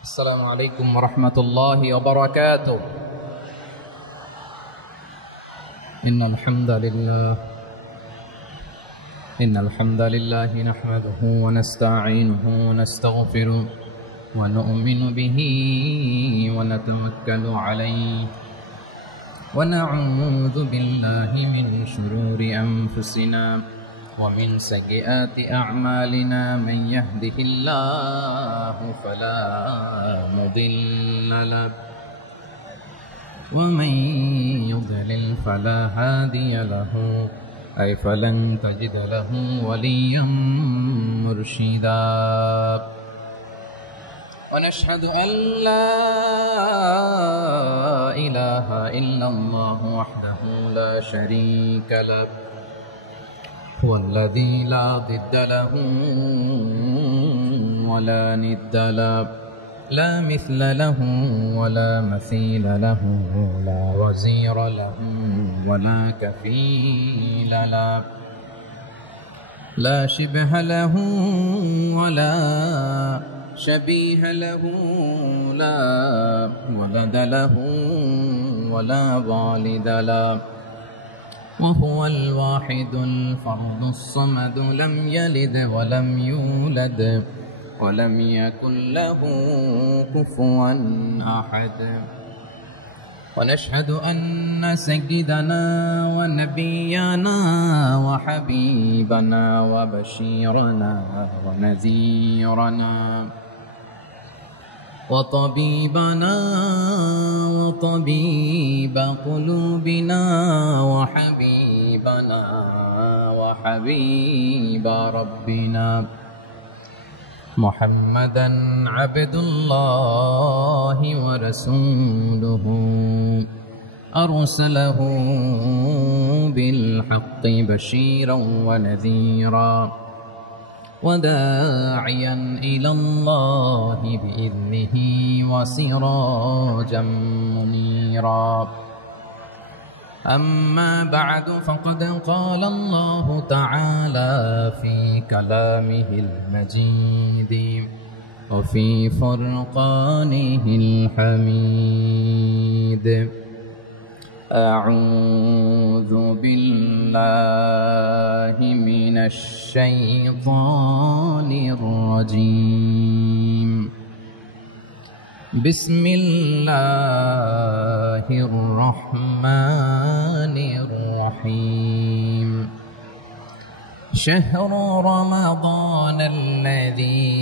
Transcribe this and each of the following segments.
السلام عليكم ورحمة الله وبركاته. إن الحمد لله نحمده ونستعينه ونستغفره ونؤمن به ونتوكل عليه ونعوذ بالله من شرور أنفسنا ومن سيئات أعمالنا. من يهده الله فلا مضل له ومن يضلل فلا هادي له أي فلن تجد له وليا مرشدا. ونشهد أن لا إله إلا الله وحده لا شريك له هو الذي لا ضد له ولا ند له لا مثل له ولا مثيل له لا وزير له ولا كفيل له لا شبه له ولا شبيه له لا ولد له ولا والد له وهو الواحد الفرد الصمد لم يلد ولم يولد ولم يكن له كفوا أحد. ونشهد أن سيدنا ونبينا وحبيبنا وبشيرنا ونذيرنا وطبيبنا وطبيب قلوبنا وحبيبنا وحبيب ربنا محمدا عبد الله ورسوله أرسله بالحق بشيرا ونذيرا وداعيا إلى الله بإذنه وسراجا منيرا. أما بعد فقد قال الله تعالى في كلامه المجيد وفي فرقانه الحميد. أعوذ بالله من الشيطان الرجيم. بسم الله الرحمن الرحيم. شهر رمضان الذي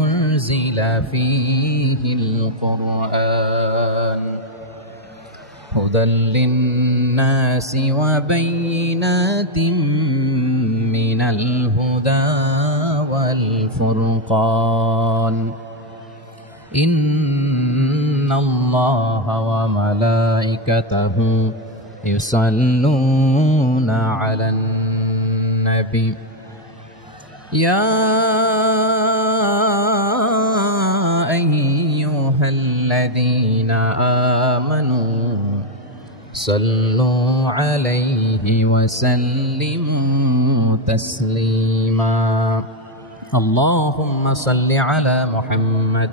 أنزل فيه القرآن هدى للناس وبينات من الهدى والفرقان. إن الله وملائكته يصلون على النبي يا أيها الذين آمنوا صلوا عليه وسلموا تسليما. اللهم صل على محمد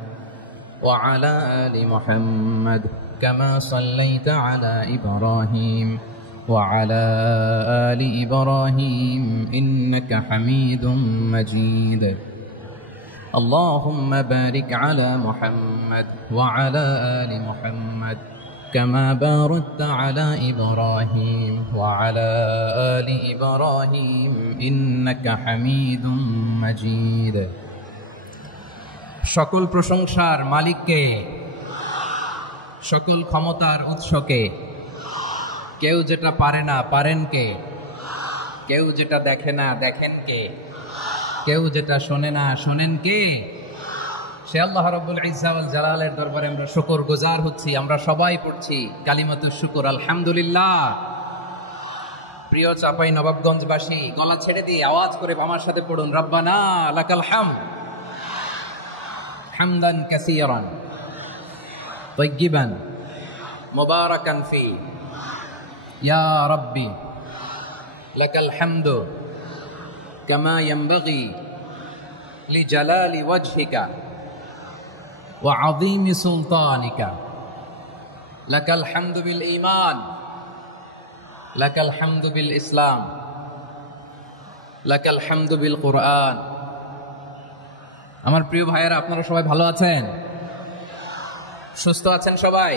وعلى آل محمد كما صليت على إبراهيم وعلى آل إبراهيم إنك حميد مجيد. اللهم بارك على محمد وعلى آل محمد كما باركت على إبراهيم وعلى آل إبراهيم إنك حميد مجيد. সকল প্রশংসার মালিককে, সকল ক্ষমতার উৎসকে। কেউ যেটা পারে না পারেন কে, কেউ যেটা দেখে না দেখেন কে, কেউ যেটা শোনে না শোনেন কে? সে আল্লাহ রাব্বুল ইজ্জা ওয়াল জালালের দরবারে আমরা শুকরগুজার হচ্ছি। আমরা সবাই পড়ছি কালিমাতুশ শুকর আলহামদুলিল্লাহ। প্রিয় চাপাই নবাবগঞ্জবাসী, গলা ছেড়ে দিয়ে আওয়াজ করে আমার সাথে পড়ুন রব্বানা লাকাল হামদ হামদান কাসীরান তাইয়্যিবান মুবারাকান ফি ইয়া রাব্বি লাকাল হামদু কামা ইয়ানবাগি লিজালালি ওয়াজহিকা ওয়া আযীমি সুলতানিকা লাকাল হামদু বিল ঈমান লাকাল হামদু বিল ইসলাম লাকাল হামদু বিল কুরআন। আমার প্রিয় ভাইয়েরা, আপনারা সবাই ভালো আছেন? সুস্থ আছেন সবাই?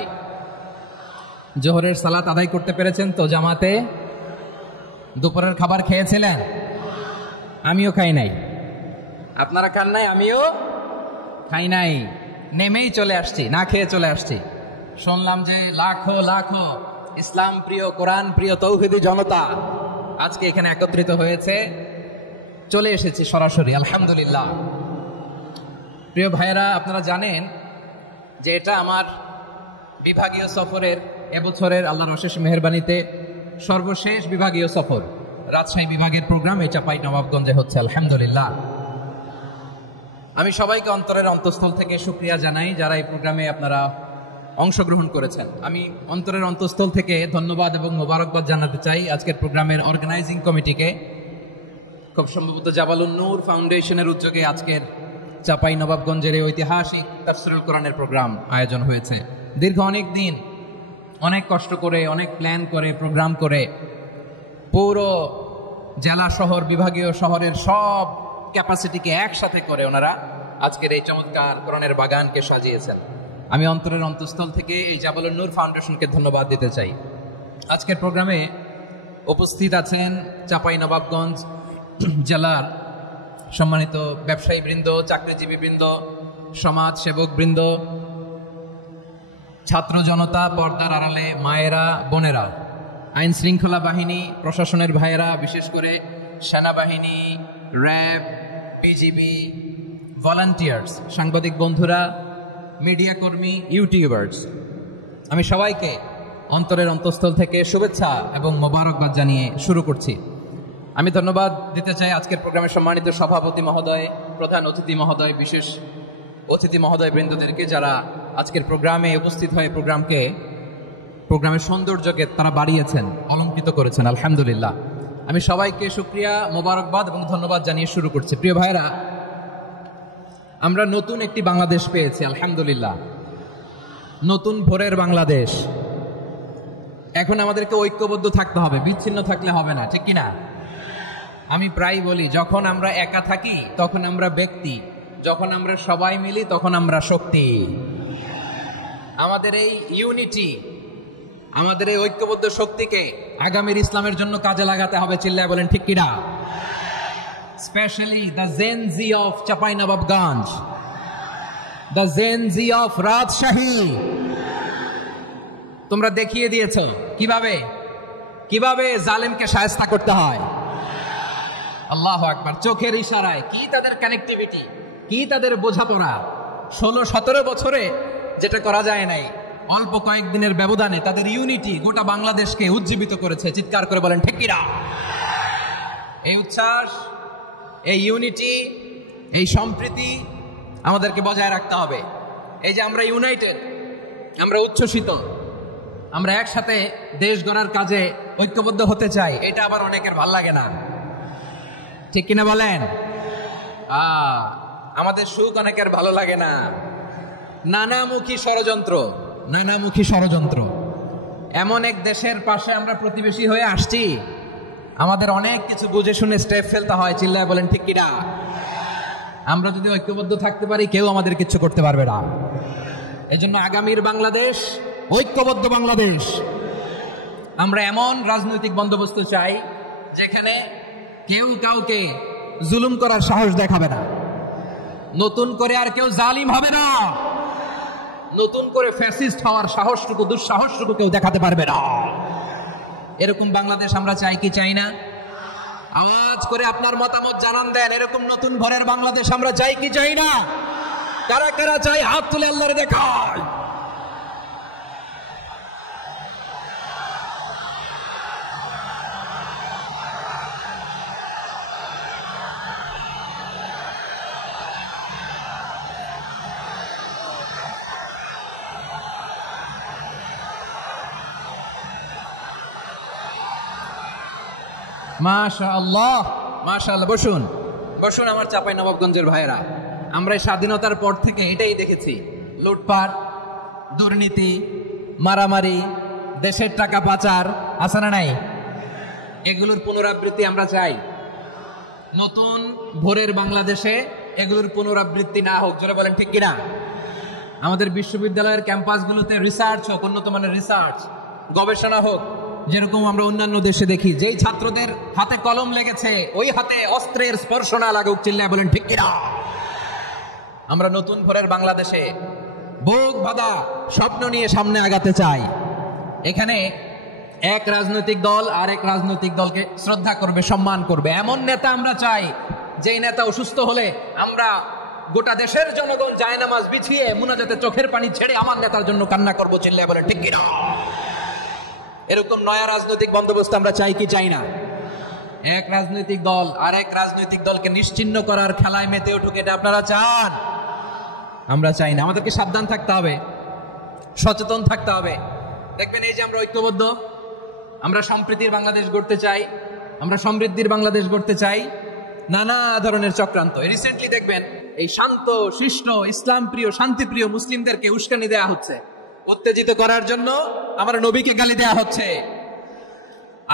জোহরের সালাত আদায় করতে পেরেছেন তো জামাতে? দুপুরের খাবার খেয়েছিলেন? আমিও খাই নাই। আপনারা খান নাই, আমিও খাই নাই। নেমেই চলে আসছি, না খেয়ে চলে আসছি। শুনলাম যে লাখো লাখো ইসলাম প্রিয়, কোরআন প্রিয় তৌহিদি জনতা আজকে এখানে একত্রিত হয়েছে। চলে এসেছি সরাসরি, আলহামদুলিল্লাহ। প্রিয় ভাইয়েরা, আপনারা জানেন যে এটা আমার বিভাগীয় সফরের এবছরের আল্লাহর অশেষ মেহেরবানিতে সর্বশেষ বিভাগীয় সফর। রাজশাহী বিভাগের প্রোগ্রাম এই চাঁপাইনবাবগঞ্জে হচ্ছে, আলহামদুলিল্লাহ। আমি সবাইকে অন্তরের অন্তঃস্থল থেকে শুকরিয়া জানাই যারা এই প্রোগ্রামে আপনারা অংশগ্রহণ করেছেন। আমি অন্তরের অন্তঃস্থল থেকে ধন্যবাদ এবং মোবারকবাদ জানাতে চাই আজকের প্রোগ্রামের অর্গানাইজিং কমিটিকে। খুব সম্ভবত জাবালুন নূর ফাউন্ডেশনের উদ্যোগে আজকের চাঁপাইনবাবগঞ্জের এই ঐতিহাসিক তাফসীরুল কোরআনের প্রোগ্রাম আয়োজন হয়েছে। দীর্ঘ অনেক দিন অনেক কষ্ট করে, অনেক প্ল্যান করে, প্রোগ্রাম করে পুরো জেলা শহর, বিভাগীয় শহরের সব ক্যাপাসিটিকে একসাথে করে ওনারা আজকের এই চমৎকার কোরআনের বাগানকে সাজিয়েছেন। আমি অন্তরের অন্তঃস্থল থেকে এই জাবালুন নূর ফাউন্ডেশনকে ধন্যবাদ দিতে চাই। আজকের প্রোগ্রামে উপস্থিত আছেন চাঁপাইনবাবগঞ্জ জেলার সম্মানিত ব্যবসায়ী বৃন্দ, চাকরিজীবী বৃন্দ, সমাজ সেবক বৃন্দ, ছাত্র জনতা, পর্দার আড়ালে মায়েরা, বোনেরা, আইন শৃঙ্খলা বাহিনী, প্রশাসনের ভাইয়েরা, বিশেষ করে সেনাবাহিনী, র্যাব, পিজিবি, ভলান্টিয়ার্স, সাংবাদিক বন্ধুরা, মিডিয়া কর্মী, ইউটিউবার্স, আমি সবাইকে অন্তরের অন্তঃস্থল থেকে শুভেচ্ছা এবং মোবারকবাদ জানিয়ে শুরু করছি। আমি ধন্যবাদ দিতে চাই আজকের প্রোগ্রামের সম্মানিত সভাপতি মহোদয়, প্রধান অতিথি মহোদয়, বিশেষ অতিথি মহোদয় বৃন্দদেরকে যারা আজকের প্রোগ্রামে উপস্থিত হয়ে প্রোগ্রামের সৌন্দর্যকে তারা বাড়িয়েছেন, অলঙ্কৃত করেছেন, আলহামদুলিল্লাহ। আমি সবাইকে শুকরিয়া, মোবারকবাদ এবং ধন্যবাদ জানিয়ে শুরু করছি। প্রিয় ভাইরা, আমরা নতুন একটি বাংলাদেশ পেয়েছি, আলহামদুলিল্লাহ। নতুন ভোরের বাংলাদেশ। এখন আমাদেরকে ঐক্যবদ্ধ থাকতে হবে, বিচ্ছিন্ন থাকলে হবে না, ঠিক কিনা? আমি প্রায় বলি, যখন আমরা একা থাকি তখন আমরা ব্যক্তি, যখন আমরা সবাই মিলি তখন আমরা শক্তি। আমাদের এই ইউনিটি, আমাদের এই ঐক্যবদ্ধ শক্তিকে আগামীর ইসলামের জন্য কাজে লাগাতে হবে। চিল্লায় বলেন ঠিক কিনা? Specially the Gen Z of Chapainawabganj, the Gen Z of Rajshahi. তোমরা দেখিয়ে দিয়েছ কিভাবে জালেমকে শায়েস্তা করতে হয়। আল্লাহু আকবার। চোখের ইশারায় কি তাদের কানেক্টিভিটি, কি তাদের বোঝাপড়া। 16-17 বছরে যেটা করা যায় নাই, অল্প কয়েকদিনের ব্যবধানে তাদের ইউনিটি গোটা বাংলাদেশকে উজ্জীবিত করেছে। চিৎকার করে বলেন ঠিক কিনা? এই উচ্ছ্বাস, এই ইউনিটি, এই সম্প্রীতি আমাদেরকে বজায় রাখতে হবে। এই যে আমরা ইউনাইটেড, আমরা উচ্ছ্বসিত, আমরা একসাথে দেশ গড়ার কাজে ঐক্যবদ্ধ হতে চাই, এটা আবার অনেকের ভাল লাগে না, ঠিক কিনা বলেন? আমাদের সুখ অনেকের ভালো লাগে না। নানামুখী ষড়যন্ত্র। এমন এক দেশের পাশে আমরা প্রতিবেশী হয়ে আসছি, আমাদের অনেক কিছু বুঝে শুনে স্টেপ ফেলতে হয়। চিল্লায় বলেন ঠিক কিনা? আমরা যদি ঐক্যবদ্ধ থাকতে পারি, কেউ আমাদের কিছু করতে পারবে না। এজন্য আগামীর বাংলাদেশ ঐক্যবদ্ধ বাংলাদেশ। আমরা এমন রাজনৈতিক বন্দোবস্ত চাই যেখানে কেউ কাউকে জুলুম করার সাহস দেখাবে না, নতুন করে আর কেউ জালিম হবে না, নতুন করে ফ্যাসিস্ট হওয়ার সাহসটুকু, দুঃসাহসটুকু কেউ দেখাতে পারবে না। এরকম বাংলাদেশ আমরা চাই কি চাই না? আওয়াজ করে আপনার মতামত জানান দেন। এরকম নতুন ভোরের বাংলাদেশ আমরা চাই কি চাই না? কারা কারা চাই হাত তুলে আল্লাহরে দেখায়। মাশাআল্লাহ, মাশাআল্লাহ। বসুন আমার চাঁপাইনবাবগঞ্জের ভাইয়েরা। আমরা স্বাধীনতার পর থেকে এটাই দেখেছি, লুটপাট, দুর্নীতি, মারামারি, দেশের টাকা পাচার আছে না নাই? এগুলোর পুনরাবৃত্তি আমরা চাই। নতুন ভোরের বাংলাদেশে এগুলোর পুনরাবৃত্তি না হোক। যারা বলেন ঠিক কিনা? আমাদের বিশ্ববিদ্যালয়ের ক্যাম্পাসগুলোতে রিসার্চ হোক, উন্নত মানের রিসার্চ, গবেষণা হোক, যেরকম আমরা অন্যান্য দেশে দেখি। যেই ছাত্রদের হাতে কলম লেগেছে ওই হাতে অস্ত্রের স্পর্শ না লাগুক। চিল্লায় বলেন ঠিক কিনা? আমরা নতুন ভোরের বাংলাদেশে বুক বাঁধা স্বপ্ন নিয়ে সামনে আগাতে চাই। এখানে এক রাজনৈতিক দল আর এক রাজনৈতিক দলকে শ্রদ্ধা করবে, সম্মান করবে, এমন নেতা আমরা চাই যেই নেতা অসুস্থ হলে আমরা গোটা দেশের জনগণ জায়নামাজ বিছিয়ে মুনাজাতে চোখের পানি ছেড়ে আমার নেতার জন্য কান্না করবো। চিল্লায় বলেন ঠিক কিনা? এরকম নয়া রাজনৈতিক বন্দোবস্ত আমরা চাই কি চাই না? এক রাজনৈতিক দল আর এক রাজনৈতিক দলকে নিশ্চিহ্ন করার খেলায় মেতে উঠুক, এটা আপনারা চান? আমরা চাই না। আমাদেরকে সাবধান থাকতে হবে, সচেতন থাকতে হবে। দেখবেন এই যে আমরা ঐক্যবদ্ধ, আমরা সম্প্রীতির বাংলাদেশ গড়তে চাই, আমরা সমৃদ্ধির বাংলাদেশ গড়তে চাই, নানা ধরনের চক্রান্ত। রিসেন্টলি দেখবেন এই শান্ত শিষ্ট ইসলাম প্রিয় শান্তিপ্রিয় মুসলিমদেরকে উস্কানি দেওয়া হচ্ছে, উত্তেজিত করার জন্য আমার নবীকে গালি দেওয়া হচ্ছে।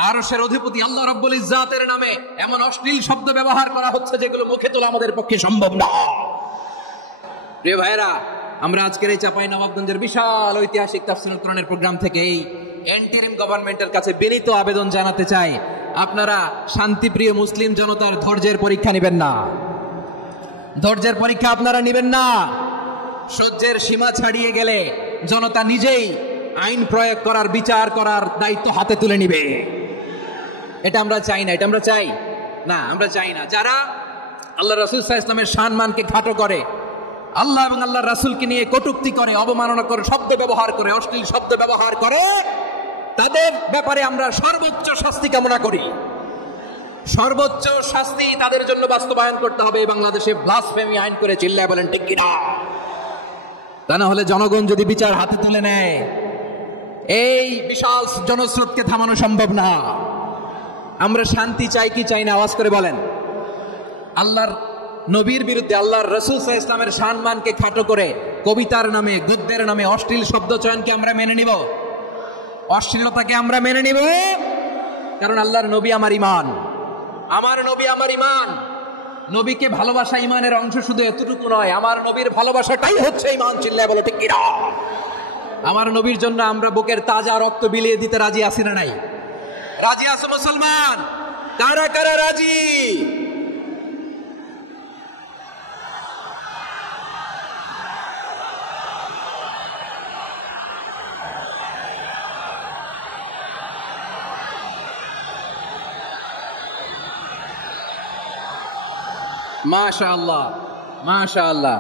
আরশের অধিপতি আল্লাহ রাব্বুল ইজ্জাতের নামে এমন অশ্লীল শব্দ ব্যবহার করা হচ্ছে যেগুলো মুখে তোলা আমাদের পক্ষে সম্ভব না। প্রিয় ভাইরা, আমরা আজকের এই চাঁপাইনবাবগঞ্জের বিশাল ঐতিহাসিক তাফসীরুল কোরআনের প্রোগ্রাম থেকে এই ইন্টারিম গভর্নমেন্টের কাছে বিনীত আবেদন জানাতে চাই, আপনারা শান্তিপ্রিয় মুসলিম জনতার ধৈর্যের পরীক্ষা নেবেন না। ধৈর্যের পরীক্ষা আপনারা নেবেন না। সহ্যের সীমা ছাড়িয়ে গেলে জনতা নিজেই আইন প্রয়োগ করার, বিচার করার দায়িত্ব হাতে তুলে নিবে। এটা আমরা চাই না। এটা আমরা চাই না, আমরা চাই না। যারা আল্লাহ রাসূল সাল্লাল্লাহু আলাইহি ওয়াসাল্লামের সম্মানকে খাটো করে, আল্লাহ এবং আল্লাহ রাসূলকে নিয়ে কটূক্তি করে, অবমাননা করে, শব্দ ব্যবহার করে, অশ্লীল শব্দ ব্যবহার করে, তাদের ব্যাপারে আমরা সর্বোচ্চ শাস্তি কামনা করি। সর্বোচ্চ শাস্তি তাদের জন্য বাস্তবায়ন করতে হবে। বাংলাদেশে ব্লাসফেমি আইন করে। চিল্লায় বলেন ঠিক কিনা? তা না হলে জনগণ যদি বিচার হাতে তুলে নেয়, এই বিশাল জনস্রোতকে থামানো সম্ভব না। আমরা শান্তি চাই কি চাই না? আওয়াজ করে বলেন। আল্লাহর নবীর বিরুদ্ধে, আল্লাহর রাসূল সাল্লাল্লাহু আলাইহি ওয়াসাল্লামের সম্মানকে খাটো করে কবিতার নামে, গদ্যের নামে অশ্লীল শব্দ চয়নকে আমরা মেনে নিব? অশ্লীলতাকে আমরা মেনে নিব? কারণ আল্লাহর নবী আমার ঈমান, আমার নবী আমার ঈমান। নবীকে ভালোবাসা ঈমানের অংশ শুধু এতটুকু নয়, আমার নবীর ভালোবাসাটাই হচ্ছে ঈমান। চিল্লায় বলে ঠিক কিনা? আমার নবীর জন্য আমরা বুকের তাজা রক্ত বিলিয়ে দিতে রাজি আছি না নাই? রাজি আছো মুসলমান? কারা কারা রাজি? মাশাআল্লাহ, মাশাআল্লাহ।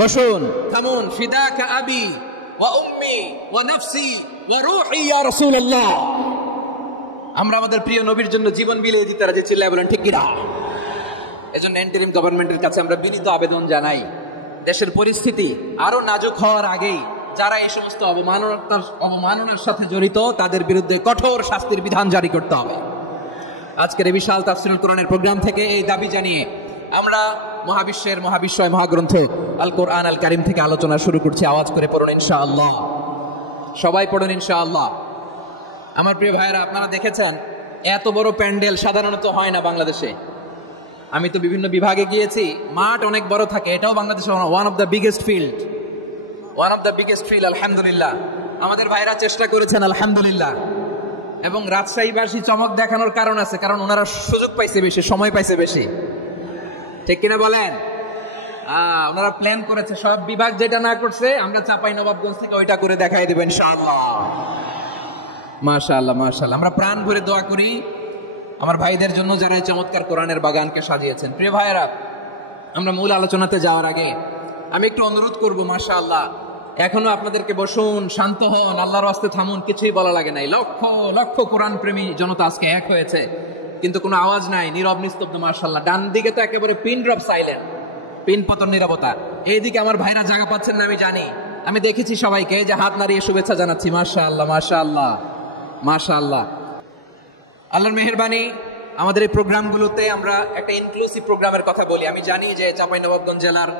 বসুন, থামুন। ফিদাকা আবি ওয়া উম্মি ওয়া নাফসি ওয়া রূহি ইয়া রাসূলুল্লাহ। আমরা আমাদের প্রিয় নবীর জন্য জীবন বিলিয়ে দিতে রাজি। চিল্লায় বলেন ঠিক কিনা? এজন্য ইন্টারিম গভর্নমেন্টের কাছে আমরা বিনীত আবেদন জানাই, দেশের পরিস্থিতি আরো নাজুক হওয়ার আগেই যারা এই সমস্ত অবমাননার সাথে জড়িত তাদের বিরুদ্ধে কঠোর শাস্তির বিধান জারি করতে হবে। আজকের এই বিশাল তাফসীরুল কোরআনের প্রোগ্রাম থেকে এই দাবি জানিয়ে আমরা মহাবিশ্বের মহাবিশ্বয় মহাগ্রন্থ আল কোরআন আল কারীম থেকে আলোচনা শুরু করছি। আওয়াজ করে পড়ুন ইনশাআল্লাহ। সবাই পড়ুন ইনশাআল্লাহ। আমার প্রিয় ভাইয়েরা, আপনারা দেখেছেন এত বড় প্যান্ডেল সাধারণত হয় না বাংলাদেশে। আমি তো বিভিন্ন বিভাগে গিয়েছি, মাঠ অনেক বড় থাকে। এটাও বাংলাদেশে one of the biggest field, আলহামদুলিল্লাহ। আমাদের ভাইরা চেষ্টা করেছেন আলহামদুলিল্লাহ। এবং রাজশাহীবাসী চমক দেখানোর কারণ আছে, কারণ ওনারা সুযোগ পাইছে বেশি, সময় পাইছে বেশি। ঠিক কিনা বলেন? ওনারা প্ল্যান করেছে, সব বিভাগ যেটা না করছে আমরা চাঁপাইনবাবগঞ্জ থেকে ওইটা করে দেখাই দেবেন ইনশাআল্লাহ। মাশাআল্লাহ, মাশাআল্লাহ। আমরা প্রাণ ভরে দোয়া করি আমার ভাইদের জন্য যারা চমৎকার কোরআনের বাগানকে সাজিয়েছেন। প্রিয় ভাইয়েরা, আমরা মূল আলোচনাতে যাওয়ার আগে আমি একটু অনুরোধ করব, মাশাআল্লাহ, এখনো আপনাদেরকে বসুন, শান্ত হন, আল্লাহর রাস্তে থামুন, কিছুই বলা লাগে নাই। লক্ষ লক্ষ কোরআন প্রেমী জনতা আজকে এক হয়েছে, কিন্তু কোনো আওয়াজ নাই, নীরব নিস্তব্ধ। মাশাআল্লাহ। ডান দিকে তো একেবারে পিন ড্রপ সাইলেন্ট, পিন পতন নীরবতা। এইদিকে আমার ভাইরা জায়গা পাচ্ছেন না, আমি জানি। আমি দেখেছি সবাইকে যে হাত নাড়িয়ে শুভেচ্ছা জানাচ্ছি। মাশাআল্লাহ, মাশাআল্লাহ, মাশাআল্লাহ। আল্লাহর মেহেরবানি, আমাদের এই প্রোগ্রামগুলোতে আমরা একটা ইনক্লুসিভ প্রোগ্রামের কথা বলি। আমি জানি যে চাঁপাইনবাবগঞ্জ জেলার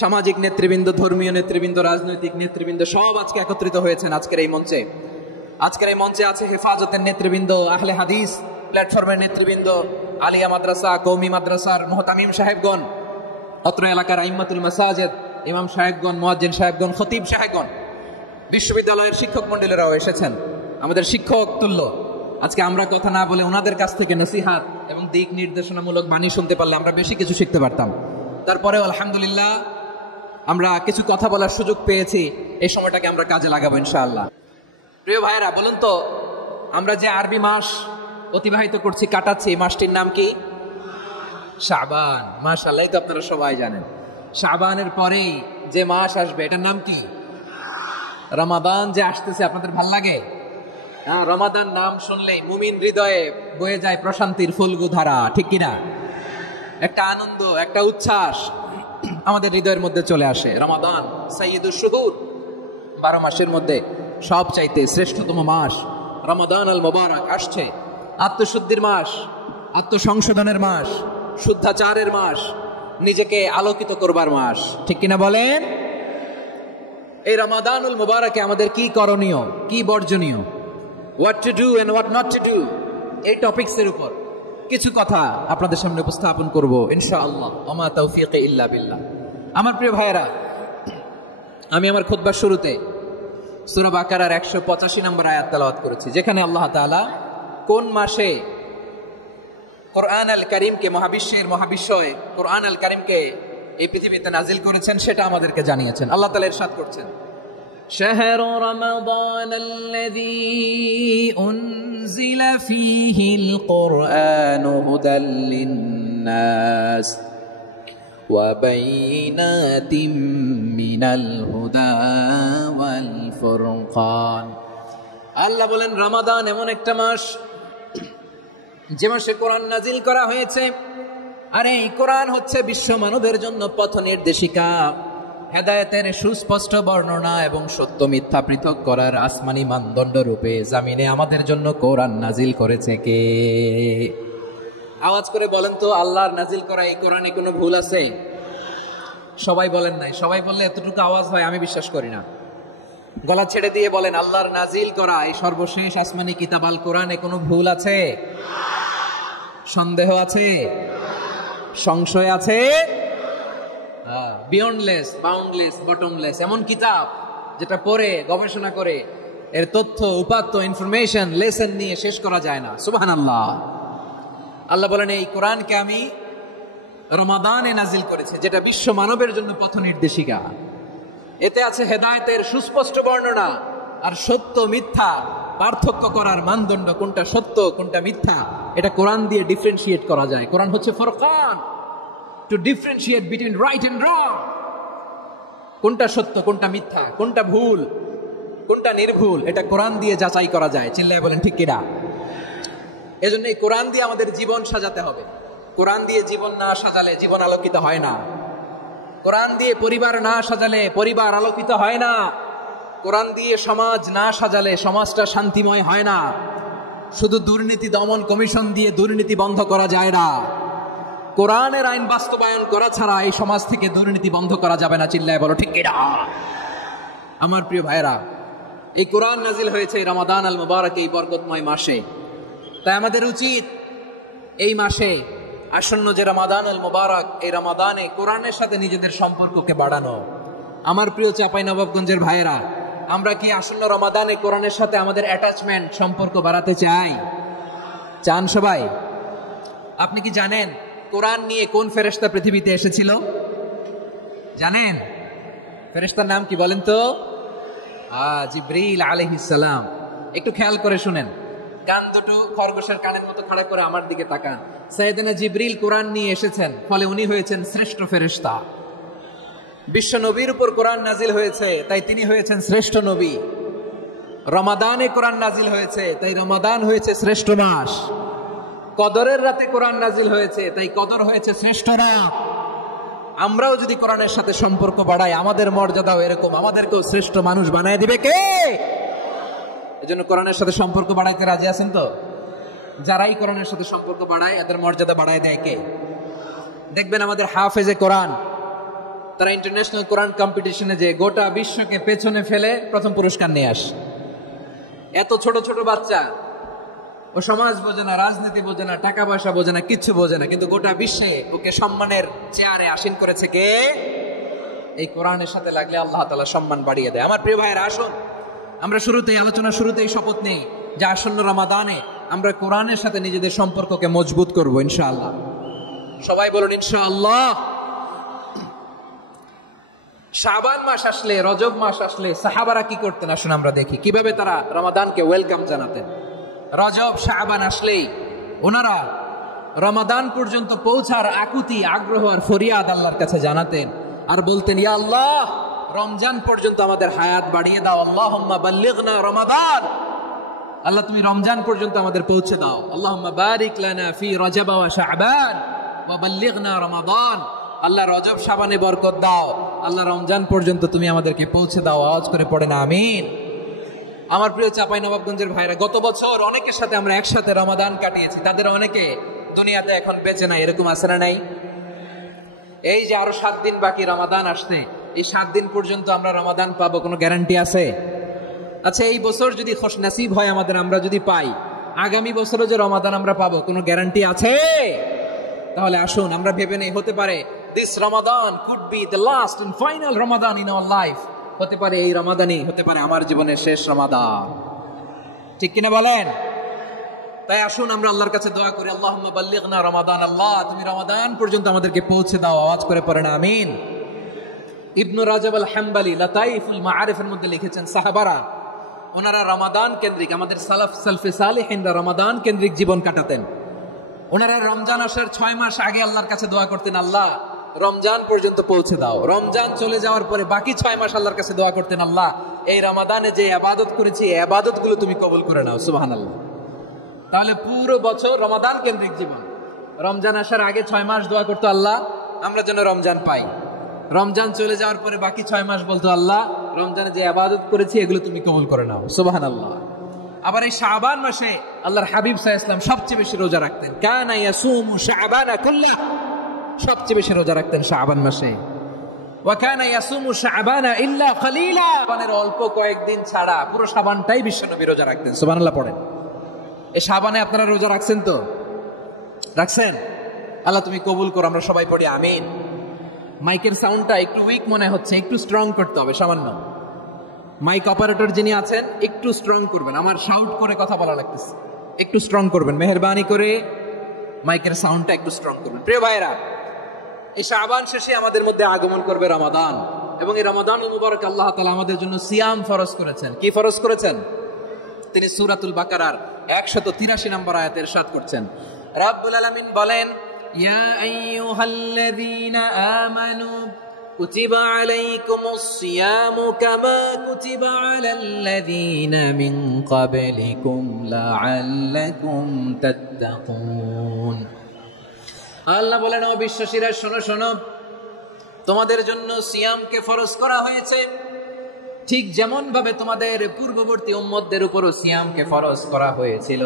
সামাজিক নেতৃবৃন্দ, ধর্মীয় নেতৃবৃন্দ, রাজনৈতিক নেতৃবৃন্দ সব আজকে একত্রিত হয়েছেন আজকের এই মঞ্চে। আজকের এই মঞ্চে আছে হেফাজতের নেতৃবৃন্দ, আহলে হাদিস প্ল্যাটফর্মের নেতৃবৃন্দ, আলিয়া মাদ্রাসা, কওমি মাদ্রাসার মুহতামিম সাহেবগণ, অত্র এলাকার আইম্মাতুল মাসাজিদ, ইমাম সাহেবগণ, মুয়াজ্জিন সাহেবগণ, খতিব সাহেবগণ, বিশ্ববিদ্যালয়ের শিক্ষক মন্ডলীরাও এসেছেন, আমাদের শিক্ষক তুল্য। আজকে আমরা কথা না বলে ওনাদের কাছ থেকে নসিহাত এবং দিক নির্দেশনামূলক বাণী শুনতে পারলে আমরা বেশি কিছু শিখতে পারতাম। তারপরেও আলহামদুলিল্লাহ আমরা কিছু কথা বলার সুযোগ পেয়েছি, এই সময়টাকে আমরা কাজে লাগাবো ইনশাআল্লাহ। প্রিয় ভাইয়েরা, বলুন তো, আমরা যে আরবি মাস অতিবাহিত করছি, কাটাচ্ছি, এই মাসটির নাম কি? শাবান। মাশাআল্লাহ, তো আপনারা সবাই জানেন। শাবানের পরেই যে মাস আসবে এটার নাম কি? রমাদান। যে আসতেছে আপনাদের ভাল লাগে? হ্যাঁ, রমাদান নাম শুনলেই মুমিন হৃদয়ে বয়ে যায় প্রশান্তির ফুলগু ধারা, ঠিক কিনা? একটা আনন্দ, একটা উচ্ছ্বাস আমাদের হৃদয়ের মধ্যে চলে আসে। রমাদান সাইয়্যিদুশ শুহুর, 12 মাসের মধ্যে সবচাইতে শ্রেষ্ঠতম মাস রমাদান আল মুবারক আসছে। আত্মশুদ্ধির মাস, আত্মসংশোধনের মাস, শুদ্ধাচারের মাস, নিজেকে আলোকিত করবার মাস, ঠিক কিনা বলেন? এই রমাদানুল মুবারকে আমাদের কি করণীয়, কি বর্জনীয়, what to do and what not to do, এই টপিকসের উপর কিছু কথা আপনাদের সামনে উপস্থাপন করব ইনশাআল্লাহ। ওমা তাওফীকি ইল্লা বিল্লাহ। আমার প্রিয় ভাইয়েরা, আমি আমার খুতবার শুরুতে সূরা বাকারার 185 নম্বর আয়াত তেলাওয়াত করেছি, যেখানে আল্লাহ তাআলা কোন মাসে কোরআন আল কারীমকে, মহাবিশ্বয় কোরআন আল কারীমকে এই পৃথিবীতে নাজিল করেছেন সেটা আমাদেরকে জানিয়েছেন। আল্লাহ তাআলা ইরশাদ করছেন, শাহরু রমাদানাল্লাযী উনজিলা ফীহিল কুরআনু হুদাল লিন্নাস ওয়া বাইনাতিম মিনাল হুদা ওয়াল ফুরকান। আল্লাহ বলেন, রমাদান এমন একটা মাস যে মাসে কোরআন নাজিল করা হয়েছে। আর এই কোরআন হচ্ছে বিশ্ব মানবের জন্য পথ নির্দেশিকা, হেদায়েতের সুস্পষ্ট বর্ণনা এবং সত্য মিথ্যা পৃথক করার আসমানি মানদণ্ড রূপে জামিনে আমাদের জন্য কোরআন নাজিল করেছে কে? আওয়াজ করে বলেন তো, আল্লাহর নাজিল করা এই কোরআনে কোনো ভুল আছে? সবাই বলেন নাই। সবাই বললে এতটুকু আওয়াজ হয় আমি বিশ্বাস করি না। গলা ছেড়ে দিয়ে বলেন, আল্লাহর নাজিল করা এই সর্বশেষ আসমানি কিতাব আল কোরআনে কোনো ভুল আছে? সন্দেহ আছে? সংশয় আছে? বিয়ন্ডলেস, বাউন্ডলেস, বটমলেস, এমন কিতাব যেটা পড়ে গবেষণা করে এর তথ্য, উপাত্ত, ইনফরমেশন, লেসন নিয়ে শেষ করা যায় না। সুবহানাল্লাহ। আল্লাহ বলেন, এই কোরআনকে আমি রমাদানে নাজিল করেছি, যেটা বিশ্ব মানবের জন্য পথ নির্দেশিকা। এতে আছে হেদায়েতের সুস্পষ্ট বর্ণনা আর সত্য মিথ্যা পার্থক্য করার মানদণ্ড, কোনটা সত্য কোনটা মিথ্যা এটা কোরআন দিয়ে ডিফারেন্সিয়েট করা যায়। কোরআন হচ্ছে ফুরকান, to differentiate between right and wrong. কোনটা সত্য, কোনটা মিথ্যা, কোনটা ভুল, কোনটা নির্ভুল, এটা কোরআন দিয়ে যাচাই করা যায়। চিল্লায় বলেন ঠিক কিনা? এজন্য এই কোরআন দিয়ে আমাদের জীবন সাজাতে হবে। কোরআন দিয়ে জীবন না সাজালে জীবন আলোকিত হয় না। কোরআন দিয়ে পরিবার না সাজালে পরিবার আলোকিত হয় না। কোরআন দিয়ে সমাজ না সাজালে সমাজটা শান্তিময় হয় না। শুধু দুর্নীতি দমন কমিশন দিয়ে দুর্নীতি বন্ধ করা যায় না। কোরআনের আইন বাস্তবায়ন করা ছাড়া এই সমাজ থেকে দুর্নীতি বন্ধ করা যাবে না। চিল্লায় বলো ঠিক কিনা? আমার প্রিয় ভাইরা, এই কোরআন নাজিল হয়েছে রমাদান আল মুবারক, এই বরকতময় মাসে। তাই আমাদের উচিত এই মাসে আসন্ন যে রমাদান আল মুবারক, এই রমাদানে কোরআনের সাথে নিজেদের সম্পর্ককে বাড়ানো। আমার প্রিয় চাঁপাইনবাবগঞ্জের ভাইয়েরা, আমরা কি আসন্ন রমাদানে কোরআনের সাথে আমাদের অ্যাটাচমেন্ট, সম্পর্ক বাড়াতে চাই? চান সবাই? আপনি কি জানেন কোরআন নিয়ে কোন ফেরেশতা পৃথিবীতে এসেছিল? জানেন? ফেরেশতার নাম কি বলেন তো? জিবরিল আলাইহিস সালাম। একটু খেয়াল করে শুনেন, কান দুটো খরগোশের কানের মতো খাড়া করে আমার দিকে তাকান। সাইয়েদনা জিবরিল কোরআন নিয়ে এসেছেন, ফলে উনি হয়েছেন শ্রেষ্ঠ ফেরেশতা। বিশ্ব নবীর উপর কোরআন নাজিল হয়েছে, তাই তিনি হয়েছেন শ্রেষ্ঠ নবী। রমাদানে কোরআন নাজিল হয়েছে, তাই রমাদান হয়েছে শ্রেষ্ঠ মাস। কদরের রাতে কোরআন নাজিল হয়েছে, তাই কদর হয়েছে শ্রেষ্ঠ রাত। আমরাও যদি কোরআনের সাথে সম্পর্ক বাড়াই, আমাদের মর্যাদাও এরকম, আমাদেরকেও শ্রেষ্ঠ মানুষ বানায় দিবে কে? এজন্য কোরআনের সাথে সম্পর্ক বাড়াইতে রাজি আছেন তো? যারাই কোরআনের সাথে সম্পর্ক বাড়ায় এদের মর্যাদা বাড়ায় দেয় কে? দেখবেন আমাদের হাফেজে কোরআন, তারা ইন্টারন্যাশনাল কোরআন কম্পিটিশনে যে গোটা বিশ্বকে পেছনে ফেলে প্রথম পুরস্কার নিয়ে আসে। এত ছোট ছোট বাচ্চা, ও সমাজ বোঝে না, রাজনীতি বোঝে না, টাকা পয়সা বোঝে না, কিচ্ছু বোঝে না, কিন্তু গোটা বিশ্বে ওকে সম্মানের চেয়ারে আসীন করেছে কে? এই কোরআনের সাথে লাগলে আল্লাহ তাআলা সম্মান বাড়িয়ে দেয়। আমার প্রিয় ভাইয়েরা, আসুন আমরা আলোচনা শুরুতেই শপথ নেই যে আসন্ন রমাদানে আমরা কোরআনের সাথে নিজেদের সম্পর্ককে মজবুত করব ইনশাআল্লাহ। সবাই বলুন ইনশাআল্লাহ। শাবান মাস আসলে, রজব মাস আসলে সাহাবারা কি করতেন আসুন আমরা দেখি, কিভাবে তারা রমাদানকে ওয়েলকাম জানাতেন। রজব শাবান আসলেই ওনারা রমাদান পর্যন্ত পৌঁছার আকুতি, আগ্রহ আর ফরিয়াদ আল্লাহর কাছে জানাতেন আর বলতেন, ইয়া আল্লাহ, রমজান পর্যন্ত আমাদের হায়াত বাড়িয়ে দাও। আল্লাহুম্মা বাল্লিগনা রমাদান, আল্লাহ তুমি রমজান পর্যন্ত আমাদের পৌঁছে দাও। আল্লাহুম্মা বারিক লানা ফি রজব ওয়া শাবান ওয়া বাল্লিগনা রমাদান, আল্লাহ রজব শাবানে বরকত দাও, আল্লাহ রমজান পর্যন্ত তুমি আমাদেরকে পৌঁছে দাও। আওয়াজ করে পড়েন আমিন। আমার প্রিয় চাঁপাইনবাবগঞ্জের ভাইরা, গত বছর অনেকের সাথে আমরা একসাথে রমাদান কাটিয়েছি, তাদের অনেকে দুনিয়াতে এখন বেঁচে নাই, এরকম আছে না নাই? এই যে আরো 7 দিন বাকি রমাদান আসতে, এই 7 দিন পর্যন্ত আমরা রমাদান পাবো, কোনো গ্যারান্টি আছে? আচ্ছা, এই বছর যদি খুশ নসিব হয় আমাদের, আমরা যদি পাই, আগামী বছরও যে রমাদান আমরা পাবো, কোনো গ্যারান্টি আছে? তাহলে আসুন আমরা ভেবে নেই, হতে পারে this Ramadan could be the last and final Ramadan in our life. হতে পারে এই রমাদানই হতে পারে আমার জীবনের শেষ রমাদান, ঠিক কিনা বলেন? তাই আসুন আমরা আল্লাহর কাছে দোয়া করি, আল্লাহুম্মা বাল্লিগনা রমাদান, আল্লাহ তুমি রমাদান পর্যন্ত আমাদেরকে পৌঁছে দাও। আওয়াজ করে পড়েন আমিন। ইবনু রাজব আল হাম্বলি লাতাইফুল মাআরিফের মধ্যে লিখেছেন, সাহাবারা ওনারা রমাদান কেন্দ্রিক, আমাদের সালফে সালেহিনরা রমাদান কেন্দ্রিক জীবন কাটাতেন। ওনারা রমজান আসার 6 মাস আগে আল্লাহর কাছে দোয়া করতেন, আল্লাহ রমজান পর্যন্ত পৌঁছে দাও। রমজান চলে যাওয়ার পরে বাকি 6 মাস আল্লাহর কাছে দোয়া করতেন, আল্লাহ এই রমাদানে যে ইবাদত করেছি, এই ইবাদতগুলো তুমি কবুল করে নাও। সুবহানাল্লাহ। তাহলে পুরো বছর রমাদান কেন্দ্রিক জীবন। রমজান আসার আগে 6 মাস দোয়া করতো, আল্লাহ আমরা যেন রমজান পাই। রমজান চলে যাওয়ার পরে বাকি 6 মাস বলতো, আল্লাহ রমজানে যে ইবাদত করেছি এগুলো তুমি কবুল করে নাও। সুবহানাল্লাহ। আবার এই শাবান মাসে আল্লাহর হাবিব সাল্লাল্লাহু আলাইহি ওয়াসাল্লাম সবচেয়ে বেশি রোজা রাখতেন। কানা ইয়াসুমু শাবানা কুল্লাহ, সবচেয়ে বেশি রোজা রাখতেন শাবান মাসে। ওয়া কানা ইয়াসুমু শাবানা ইল্লা কলিলা, শাবানের অল্প কয়েকদিন ছাড়া পুরো শাবানটাই বিশ্বনবী রোজা রাখতেন। সুবহানাল্লাহ পড়েন। এই শাবানে আপনারা রোজা রাখছেন তো? রাখছেন? আল্লাহ তুমি কবুল করো, আমরা সবাই পড়ি আমিন। মাইকের সাউন্ডটা একটু উইক মনে হচ্ছে, একটু স্ট্রং করতে হবে সামান্য। মাইক অপারেটর যিনি আছেন একটু স্ট্রং করবেন, আমার শাউট করে কথা বলা লাগতেছে, একটু স্ট্রং করবেন মেহেরবানি করে, মাইকের সাউন্ডটা একটু স্ট্রং করবেন। প্রিয় ভাইরা, এই শাবান শেষে আমাদের মধ্যে আগমন করবে রমাদান, এবং এই রমাদানুল মুবারক আল্লাহ তাআলা আমাদের জন্য সিয়াম ফরজ করেছেন। কি ফরজ করেছেন? তিনি সূরাতুল বাকারার 183 নম্বর আয়াতে ইরশাদ করছেন, রব্বুল আলামিন বলেন, ইয়া আইয়ুহাল্লাযীনা আমানু কুতিবা আলাইকুমুস সিয়ামু কামা কুতিবা আলাল্লাযীনা মিন ক্বাবলিকুম লাআল্লাকুম তাত্তাকুন। আল্লাহ বলেন, ও বিশ্বাসীরা শোনো শোনো, তোমাদের জন্য সিয়ামকে ফরজ করা হয়েছে, ঠিক যেমন ভাবে তোমাদের পূর্ববর্তী উম্মতদের উপরও সিয়ামকে ফরজ করা হয়েছিল,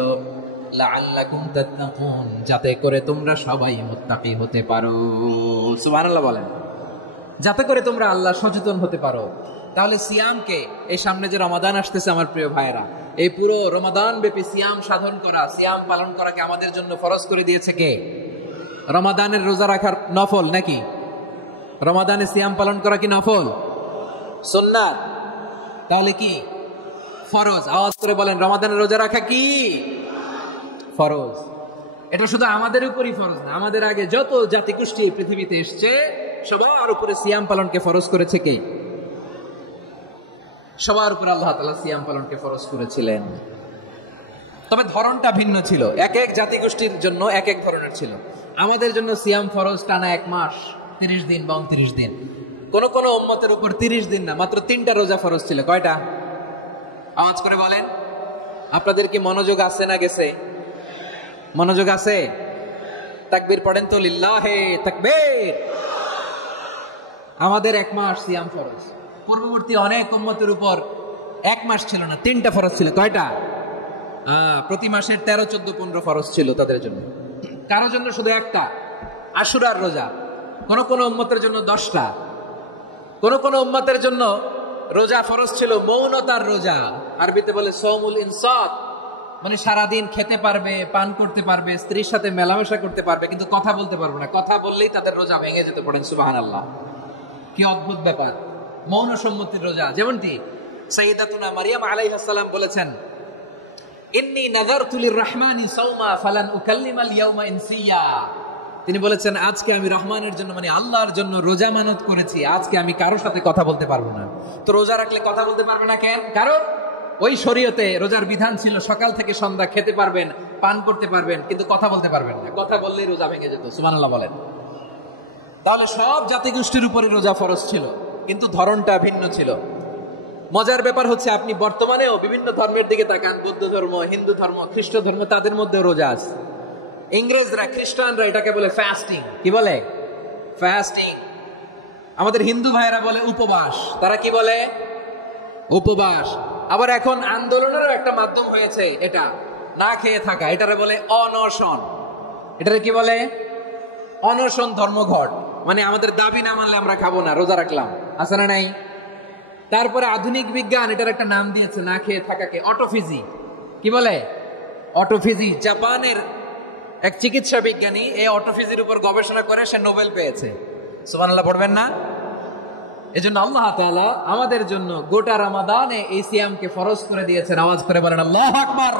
লাআল্লাকুম তাত্তাকুন, যাতে করে তোমরা সবাই মুত্তাকি হতে পারো। সুবহানাল্লাহ বলেন, যাতে করে তোমরা আল্লাহ সচেতন হতে পারো। তাহলে সিয়ামকে, এই সামনে যে রমাদান আসতেছে আমার প্রিয় ভাইরা, এই পুরো রমাদান ব্যাপী সিয়াম সাধন করা, সিয়াম পালন করাকে আমাদের জন্য ফরজ করে দিয়েছে কে? রমাদানের রোজা রাখার নফল নাকি? রমাদানে সিয়াম পালন করা কি নফল? সুন্নাত। তাহলে কি ফরজ? আওয়াজ করে বলেন, রমাদানের রোজা রাখা কি ফরজ? এটা শুধু আমাদের উপরই ফরজ না, আমাদের আগে যত জাতিগোষ্ঠী পৃথিবীতে এসছে সবার উপরে সিয়াম পালনকে ফরজ করেছে কে? সবার উপরে আল্লাহ তাআলা সিয়াম পালনকে ফরজ করেছিলেন। তবে ধরনটা ভিন্ন ছিল, এক এক জাতিগোষ্ঠীর জন্য এক এক ধরনের ছিল। আমাদের জন্য সিয়াম ফরজ টানা 1 মাস 30 দিন বা 29 দিন। কোন কোন উম্মতের উপর 30 দিন না, মাত্র 3টা রোজা ফরজ ছিল। কয়টা? আওয়াজ করে বলেন। আপনাদের কি মনোযোগ আছে না গেছে? মনোযোগ আছে? তাকবীর পড়েন তো, লিল্লাহে তাকবীর। আমাদের 1 মাস সিয়াম ফরজ। পূর্ববর্তী অনেক উম্মতের উপর 1 মাস ছিল না, 3টা ফরজ ছিল। কয়টা? প্রতি মাসের 13, 14, 15 ফরজ ছিল তাদের জন্য। কারো জন্য শুধু একটা, আশুরার রোজা। কোন কোন উম্মতের জন্য 10টা, কোন কোন উম্মতের জন্য রোজা ফরজ ছিল মৌনতার রোজা, আরবিতে বলে সৌমুল ইনসাত, মানে সারাদিন খেতে পারবে, পান করতে পারবে, স্ত্রীর সাথে মেলামেশা করতে পারবে, কিন্তু কথা বলতে পারবে না। কথা বললেই তাদের রোজা ভেঙে যেতে পারেন। সুবহানাল্লাহ, কি অদ্ভুত ব্যাপার! মৌন সম্মতির রোজা। যেমনটি সাইয়্যিদাতুনা মারিয়াম আলাইহিস সালাম বলেছেন, ইন্নী নাযারতু লির-রাহমানি সাওমা ফালান উকাল্লিমাল ইয়াওমা ইনসিয়া। তিনি বলেছেন, আজকে আমি রহমানের জন্য, মানে আল্লাহর জন্য রোজা মানত করেছি, আজকে আমি কারোর সাথে কথা বলতে পারবো না। তো রোজা রাখলে কথা বলতে পারবে না কেন? কারণ ওই শরীয়তে রোজার বিধান ছিল সকাল থেকে সন্ধ্যা খেতে পারবেন, পান করতে পারবেন, কিন্তু কথা বলতে পারবেন না। কথা বললেই রোজা ভেঙে যেত। সুবহানাল্লাহ বলেন। তাহলে সব জাতিগোষ্ঠীর উপরে রোজা ফরজ ছিল, কিন্তু ধরনটা ভিন্ন ছিল। মজার ব্যাপার হচ্ছে, আপনি বর্তমানেও বিভিন্ন ধর্মের দিকে তাকান, বৌদ্ধ ধর্ম, হিন্দু ধর্ম, খ্রিস্ট ধর্ম, তাদের মধ্যে রোজা আছে। ইংরেজরা, খ্রিস্টানরা এটাকে বলে ফাস্টিং। কি বলে? ফাস্টিং। আমাদের হিন্দু ভাইরা বলে উপবাস। তারা কি বলে? উপবাস। আবার এখন আন্দোলনেরও একটা মাধ্যম হয়েছে এটা, না খেয়ে থাকা, এটারে বলে অনশন। এটারে কি বলে? অনশন ধর্মঘট। মানে আমাদের দাবি না মানলে আমরা খাবো না, রোজা রাখলাম। আছে না নাই? তারপরে আধুনিক বিজ্ঞান এটার একটা নাম দিয়েছে না খেয়ে থাকাকে, অটোফিজি। কি বলে? অটোফিজি। জাপানের এক চিকিৎসা বিজ্ঞানী এই অটোফিজির উপর গবেষণা করে সে নোবেল পেয়েছে। সুবহানাল্লাহ পড়বেন না? এজন্য আল্লাহ তাআলা আমাদের জন্য গোটা রমাদানে এই সিয়ামকে ফরজ করে দিয়েছেন। আওয়াজ করে বলেন আল্লাহু আকবার।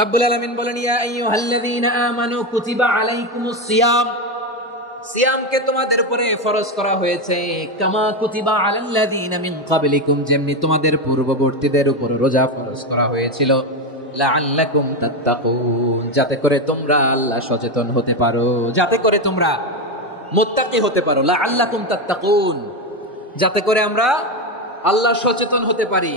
রাব্বুল আলামিন বলেন, ইয়া আইয়ুহাল্লাযীনা আমানু কুতিবা আলাইকুমুস সিয়াম। সিয়ামকে তোমাদের উপরে ফরজ করা হয়েছে, কামা কুতিবা আলাল্লাযীনা মিন ক্বাবলিকুম, যেমনি তোমাদের পূর্ববর্তীদের উপর রোজা ফরজ করা হয়েছিল, লাআল্লাকুম তাত্তাকুন, যাতে করে তোমরা আল্লাহ সচেতন হতে পারো, যাতে করে তোমরা মুত্তাকি হতে পারো। লাআল্লাকুম তাত্তাকুন, যাতে করে আমরা আল্লাহ সচেতন হতে পারি,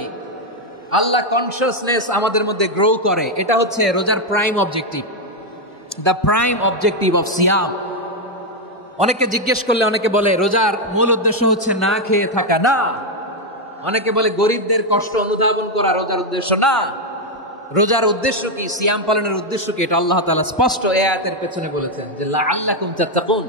আল্লাহ কনসিয়াসনেস আমাদের মধ্যে গ্রো করে। এটা হচ্ছে রোজার prime objective, the prime objective of সিয়াম। অনেকে জিজ্ঞেস করলে অনেকে বলে রোজার মূল উদ্দেশ্য হচ্ছে না খেয়ে থাকা। না। অনেকে বলে গরিবদের কষ্ট অনুধাবন করা রোজার উদ্দেশ্য। না। রোজার উদ্দেশ্য কি? সিয়াম পালনের উদ্দেশ্য কি? এটা আল্লাহ তাআলা স্পষ্ট এই আয়াতের পেছনে বলেছেন যে লাআল্লাকুম তাত্তাকুন,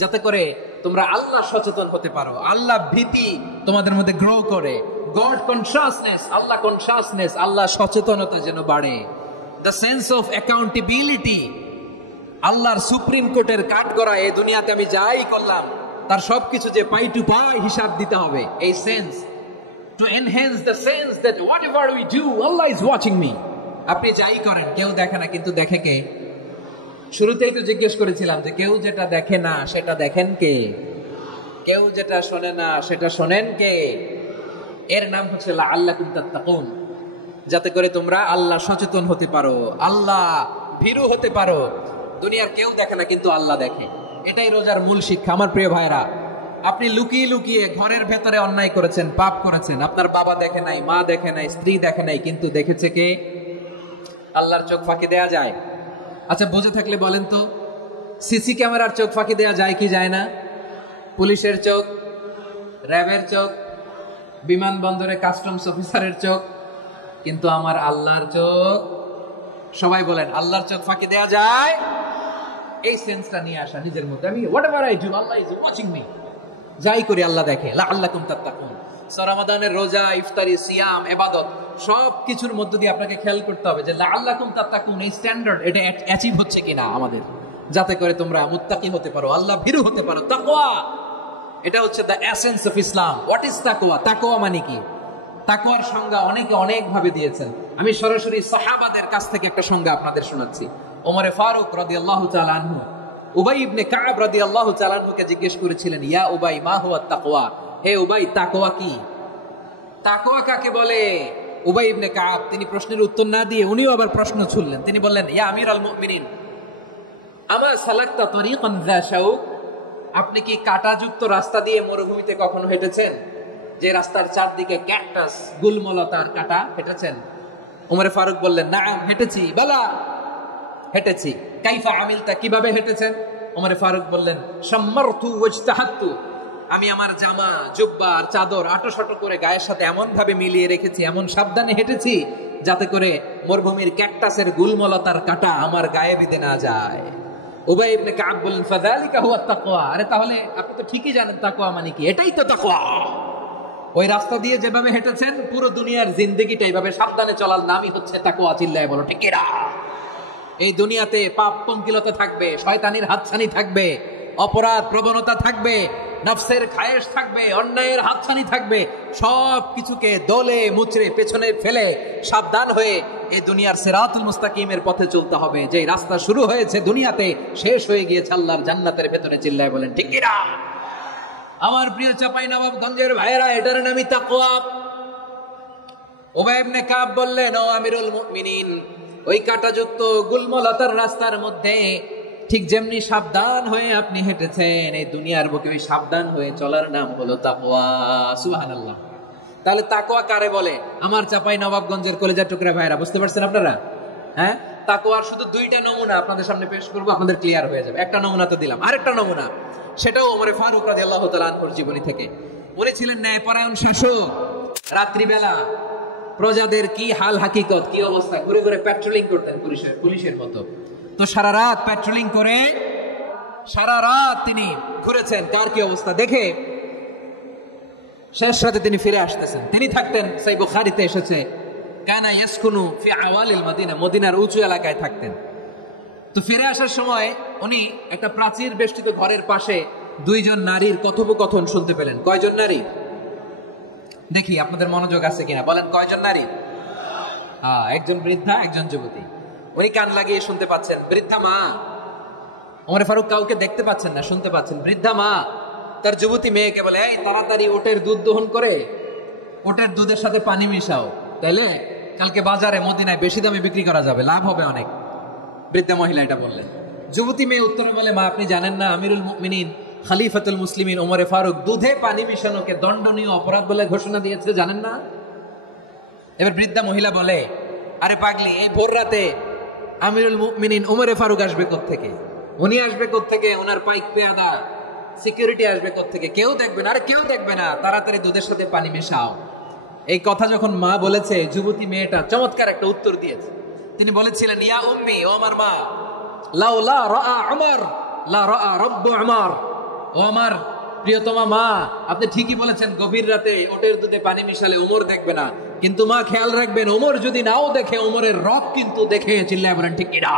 যাতে করে তোমরা আল্লাহ সচেতন হতে পারো, আল্লাহ ভীতি তোমাদের মধ্যে গ্রো করে, গড কনসিয়াসনেস, আল্লাহ কনসিয়াসনেস, আল্লাহ সচেতনতা যেন বাড়ে, দ্য সেন্স অফ অ্যাকাউন্টেবিলিটি, আল্লাহর সুপ্রিম কোর্টের কাঠ করা, এই দুনিয়াতে আমি যাই করলাম তার সবকিছু যে পাই টু পাই হিসাব দিতে হবে, এই sense, to enhance the sense that whatever we do Allah is watching me. আপনি যাই করেন কেউ দেখে না, কিন্তু দেখে কে? শুরুতেই তো জিজ্ঞেস করেছিলাম যে কেউ যেটা দেখে না সেটা দেখেন কে? কেউ যেটা শোনে না সেটা শোনেন কে? এর নাম হচ্ছে লাআল্লাকুম তাত্তাকুন, যাতে করে তোমরা আল্লাহ সচেতন হতে পারো, আল্লাহ ভীরু হতে পারো। দুনিয়ার কেউ দেখে না, কিন্তু আল্লাহ দেখে। এটাই রোজার মূল শিক্ষা। আমার প্রিয় ভাইরা, আপনি লুকিয়ে লুকিয়ে ঘরের ভেতরে অন্যায় করেছেন, পাপ করেছেন, আপনার বাবা দেখে নাই, মা দেখে নাই, স্ত্রী দেখে নাই, কিন্তু দেখেছে কে? আল্লাহর চোখ ফাঁকি দেয়া যায়? আচ্ছা, বুঝে থাকলে বলেন তো, সিসি ক্যামেরার চোখ ফাঁকি দেয়া যায় কি যায় না? পুলিশের চোখ, র্যাবের চোখ, বিমানবন্দরে কাস্টমস অফিসারের চোখ, কিন্তু আমার আল্লাহর চোখ? সবাই বলেন, আল্লাহর চোখ ফাঁকি দেয়া যায়? এই সেন্সটা নিয়ে আসা নিজের মধ্যে, আমি whatever I do Allah is watching me, যাই করি আল্লাহ দেখে। লাআল্লাকুম তাত্তাকুন। রমাদানের রোজা, ইফতারি, সিয়াম, ইবাদত সব কিছুর মধ্য দিয়ে আপনাকে খেয়াল করতে হবে যে লাআল্লাকুম তাত্তাকুন, এই স্ট্যান্ডার্ড এটা অ্যাচিভ হচ্ছে কিনা আমাদের, যাতে করে তোমরা মুত্তাকি হতে পারো, আল্লাহ ভীরু হতে পারো। তাকওয়া, এটা হচ্ছে the essence of Islam. What is তাকওয়া? তাকওয়া মানে কি? তাকওয়ার সংজ্ঞা অনেকে অনেক ভাবে দিয়েছেন। আমি সরাসরি সাহাবাদের কাছ থেকে একটা সংজ্ঞা আপনাদের শোনাচ্ছি। ওমরে ফারুক রাদিয়াল্লাহু তাআলা আনহু উবাই ইবনে কাব রাদিয়াল্লাহু তাআলা আনহুকে জিজ্ঞেস করেছিলেন, ইয়া উবাই মা হুয়া তাকওয়া? হে উবাই, তাকওয়া কি? তাকওয়া কাকে বলে? উবাই ইবনে কাব তিনি প্রশ্নের উত্তর না দিয়ে উনিও আবার প্রশ্ন ছুড়লেন। তিনি বললেন, ইয়া আমিরুল মুমিনিন, আমা সালাকতা তরিকান যা শাউক? আপনি কি কাঁটাযুক্ত রাস্তা দিয়ে মরুভূমিতে কখনো হেঁটেছেন, যে রাস্তার চারদিকে ক্যাকটাস, গুলমলতার কাঁটা, হেঁটেছেন? ওমরে ফারুক বললেন, নাম, হেঁটেছি। বালা, হেঁটেছি। কাইফা আমিলতা, কিভাবে হেঁটেছেন? ওমরে ফারুক বললেন, শাম্মারতু ওয়াজতাহাতু, আমি আমার জামা, জুব্বা আর চাদর আটোসাটো করে গায়ের সাথে এমন ভাবে মিলিয়ে রেখেছি, এমন সাবধানে হেঁটেছি যাতে করে মরুভূমির ক্যাকটাসের গুলমলতার কাঁটা আমার গায়ে বিঁধে না যায়। উবাই ইবনে কাব বলেন ফাযালিকা হুয়া তাকওয়া। আরে তাহলে আপনি তো ঠিকই জানেন তাকওয়া মানে কি, এটাই তো তাকওয়া। ওই রাস্তা দিয়ে যেভাবে হেঁটেছেন পুরো দুনিয়ার জিন্দেগিটা এইভাবে সাবধানে চলার নামই হচ্ছে তাকওয়া। চিল্লায় বলো ঠিক কিনা? এই দুনিয়াতে পাপ পঙ্কিলতা থাকবে, শয়তানির হাতছানি থাকবে, অপরাধ প্রবণতা থাকবে, নফসের খায়েশ থাকবে, অন্যায়ের হাতছানি থাকবে। সব কিছুকে দলে মুচড়ে পেছনে ফেলে সাবধান হয়ে এই দুনিয়ার সিরাতুল মুস্তাকিমের পথে চলতে হবে। যে রাস্তা শুরু হয়েছে দুনিয়াতে, শেষ হয়ে গিয়েছে আল্লাহর জান্নাতের ভেতরে। চিল্লায় বলেন ঠিক কিনা? আমার প্রিয় চাঁপাইনবাবগঞ্জের ভাইয়েরা, এটার নামই তাকওয়া। উবাই ইবনে কাব বললেন, ও আমিরুল মুমিনিন, ওই কাঁটাযুক্ত গুলমলতার রাস্তার মধ্যে ঠিক যেমনি সাবধান হয়ে আপনি হেঁটেছেন, এই দুনিয়ার বুকে ওই সাবধান হয়ে চলার নাম হলো তাকওয়া। সুবহানাল্লাহ। তাহলে তাকওয়া কারে বলে? আমার চাঁপাইনবাবগঞ্জের কলেজার টুকরা ভাইয়েরা, বুঝতে পারছেন আপনারা? হ্যাঁ, তাকওয়ার শুধু দুইটা নমুনা আপনাদের সামনে পেশ করবো, আপনাদের ক্লিয়ার হয়ে যাবে। একটা নমুনা তো দিলাম, আরেকটা নমুনা, সেটাও ওমরে ফারুক রাদিয়াল্লাহু তাআলা আনহুর জীবনী থেকে। উনি ছিলেন ন্যায়পরায়ণ শাসক। রাত্রিবেলা প্রজাদের কি হাল হাকিকত, কি অবস্থা, ঘুরে ঘুরে প্যাট্রোলিং করতেন পুলিশের মতো। তো সারা রাত প্যাট্রোলিং করে সারা রাত তিনি ঘুরেছেন কার কি অবস্থা দেখে, শেষ রাতে তিনি ফিরে আসতেছেন। তিনি থাকতেন, সহিহ বুখারীতে এসেছে, কানা ইয়াসকুনু ফি আওয়ালিল মদিনা, মদিনার উঁচু এলাকায় থাকতেন। তো ফিরে আসার সময় উনি একটা প্রাচীর বেষ্টিত ঘরের পাশে দুইজন নারীর কথোপকথন শুনতে পেলেন। কয়জন নারী? দেখি আপনাদের মনোযোগ আছে কিনা, বলেন কয়জন নারী? একজন বৃদ্ধা, একজন যুবতী। উনি কান লাগিয়ে শুনতে পাচ্ছেন। বৃদ্ধা মা, ওমর ফারুক কাউকে দেখতে পাচ্ছেন না, শুনতে পাচ্ছেন। বৃদ্ধা মা তার যুবতী মেয়েকে বলে, এই তাড়াতাড়ি ওটের দুধ দহন করে ওটের দুধের সাথে পানি মিশাও, তাইলে কালকে বাজারে মদিনায় বেশি দামে বিক্রি করা যাবে, লাভ হবে অনেক। বৃদ্ধা মহিলা এটা বললেন। যুবতী মেয়ে উত্তরে বলে, মা আপনি জানেন না আমিরুল মুমিনিন খলিফাতুল মুসলিমিন ওমর ফারুক দুধে পানি মিশানোকে দণ্ডনীয় অপরাধ বলে ঘোষণা দিয়েছে, জানেন না? এবার বৃদ্ধা মহিলা বলে, আরে পাগলি, এই ভোর রাতে আমিরুল মুমিনিন ওমর ফারুক আসবে কোত্থেকে? উনি আসবে কোত্থেকে? ওনার পাইক পেয়াদা সিকিউরিটি আসবে কোত্থেকে? কেউ দেখবে না। আরে কেউ দেখবে না, তাড়াতাড়ি দুধের সাথে পানি মেশাও। এই কথা যখন মা বলেছে, যুবতী মেয়েটা চমৎকার একটা উত্তর দিয়েছে। তিনি বলেছিলেন, ইয়া উম্মি, ও আমার মা, লাউলা রাআ উমর লা রাআ রাব্বু উমর। ও আমার প্রিয়তমা মা, আপনি ঠিকই বলেছেন, গভীর রাতে ওটের দুধে পানি মিশালে ওমর দেখবে না, কিন্তু মা খেয়াল রাখবেন, ওমর যদি নাও দেখে, ওমরের রব কিন্তু দেখে। চিল্লায় বলেন ঠিক কিনা?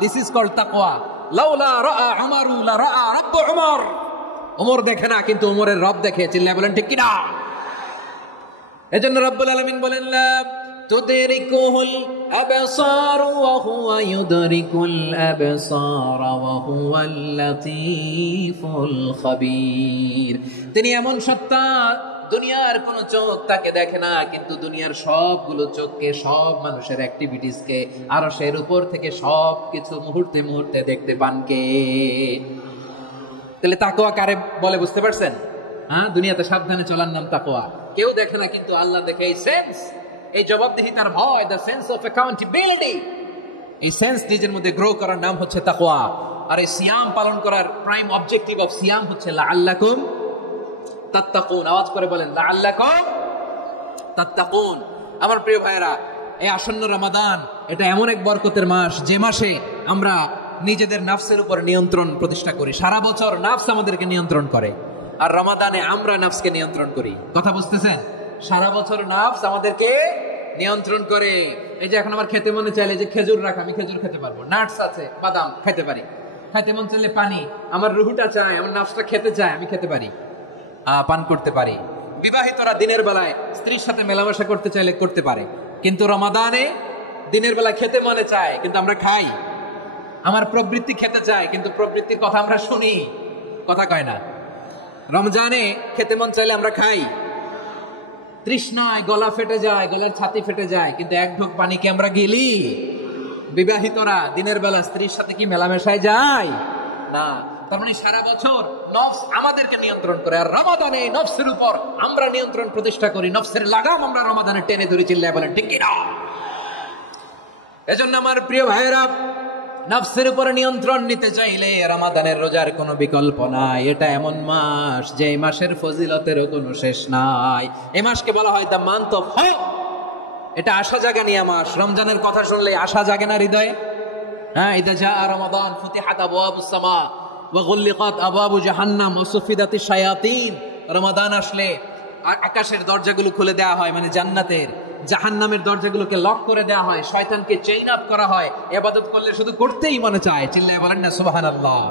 দিস ইজ কল্ড তাকওয়া। লাউলা রাআ উমরু লা রাআ রাব্বু উমর। ওমর দেখে না, কিন্তু ওমরের রব দেখে। চিল্লায় বলেন ঠিক কিনা? এজন্য রব্বুল আলামিন বলেন, লা তুদরিকুহুল আবসার ওয়া হুয়া ইউদরিকুল আবসার ওয়া হুয়াল লাতীফুল খাবীর। তিনি এমন সত্তা, দুনিয়ার কোন চোখ তাকে দেখে না, কিন্তু দুনিয়ার সবগুলো চোখকে, সব মানুষের অ্যাক্টিভিটিসকে আরশের উপর থেকে সব কিছু মুহূর্তে মুহূর্তে দেখতে পান কে? তাহলে তাকওয়া কারে বলে বুঝতে পারছেন? দুনিয়াতে সাবধানে চলার নাম তাকওয়া। কেউ দেখে না, কিন্তু আল্লাহ দেখে। এই সেন্স, এই জবাবদিহিতার ভয়, দ্য সেন্স অফ অ্যাকাউন্টেবিলিটি, এই সেন্স নিজের মধ্যে গ্রো করার নাম হচ্ছে তাকওয়া। আর এই সিয়াম পালন করার প্রাইম অবজেক্টিভ অফ সিয়াম হচ্ছে লাআল্লাকুম তাত্তাকুন। আওয়াজ করে বলেন, লাআল্লাকুম তাত্তাকুন। আমার প্রিয় ভাইয়েরা, এই আসন্ন রমাদান, এটা এমন এক বরকতের মাস, যে মাসে আমরা নিজেদের নফসের উপর নিয়ন্ত্রণ প্রতিষ্ঠা করি। সারা বছর নফস আমাদেরকে নিয়ন্ত্রণ করে, আর রমাদানে আমরা নফসকে নিয়ন্ত্রণ করি। কথা বুঝতেছেন? সারা বছর নফস আমাদেরকে নিয়ন্ত্রণ করে। এই যে এখন আমার খেতে মনে চাইলে যে খেজুর রাখ, আমি খেজুর খেতে পারবো, নাটস আছে, বাদাম খেতে পারি। খাইতে মন চাইলে পানি, আমার রুহুটা চায়, আমার নফসটা খেতে চায়, আমি খেতে পারি, পান করতে পারি। বিবাহিতরা দিনের বেলায় স্ত্রীর সাথে মেলামেশা করতে চাইলে করতে পারে, কিন্তু রমাদানে দিনের বেলায় খেতে মনে চায়, কিন্তু আমরা খাই। আমার প্রবৃত্তি খেতে চায়, কিন্তু প্রবৃত্তির কথা আমরা শুনি, কথা কয় না। রমজানে খেতে মন চাইলে আমরা খাই, তৃষ্ণায় গলা ফেটে যায়, গলার ছাতি ফেটে যায়, কিন্তু এক ঢোক পানিকে আমরা গিলি। বিবাহিতরা দিনের বেলা স্ত্রীর সাথে কি মেলামেশায় যায়? না। তার মানে সারা বছর নফস আমাদেরকে নিয়ন্ত্রণ করে, আর রমাদানে নফসের উপর আমরা নিয়ন্ত্রণ প্রতিষ্ঠা করি। নফসের লাগাম আমরা রমাদানে টেনে ধরে। চিল্লায় বলেন ঠিক কিনা? এজন্য আমার প্রিয় ভাইয়েরা, নফসের উপর নিয়ন্ত্রণ নিতে চাইলে রমাদানের রোজার কোনো বিকল্প নাই। এটা এমন মাস, যে মাসের ফজিলতেরও কোনো শেষ নাই। এই মাসকে বলা হয় দ্য মান্থ অফ হোপ। এটা আশা জাগানিয়া মাস। রমজানের কথা শুনলে আশা জাগে না হৃদয়ে? হ্যাঁ, ইদা জাআ রমাদান ফুতিহাত আবওয়াবুস সামা ওয়া গুল্লিকাত আবওয়াবু জাহান্নাম ওয়া সুফিদাতিশ শায়াতিন। রমাদান আসলে আকাশের দরজাগুলো খুলে দেওয়া হয়, মানে জান্নাতের। জাহান্নামের দরজাগুলোকে লক করে দেওয়া হয়, শয়তানকে চেইন আপ করা হয়। ইবাদত করলে শুধু করতেই মনে চায়। চিল্লায়ে বলেন না সুবহানাল্লাহ।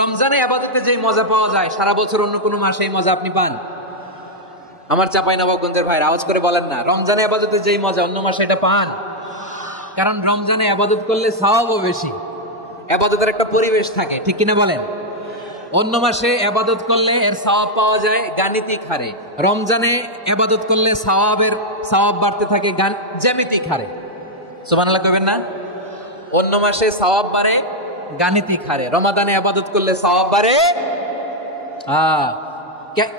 রমজানে ইবাদতে যে মজা পাওয়া যায়, সারা বছর অন্য কোনো মাসে এই মজা আপনি পান? আমার চাঁপাইনবাবগঞ্জের ভাইরা আওয়াজ করে বলেন না, রমজানে ইবাদতে যেই মজা অন্য মাসে এটা পান? কারণ রমজানে ইবাদত করলে সওয়াবও বেশি, ইবাদতের একটা পরিবেশ থাকে, ঠিক কিনা বলেন? অন্য মাসে ইবাদত করলে এর সওয়াব পাওয়া যায় গাণিতিক হারে, রমজানে ইবাদত করলে সওয়াব বাড়তে থাকে জ্যামিতিক হারে। সুবহানাল্লাহ কইবেন না? অন্য মাসে সওয়াব বাড়ে গাণিতিক হারে, রমাদানে ইবাদত করলে সওয়াব বাড়ে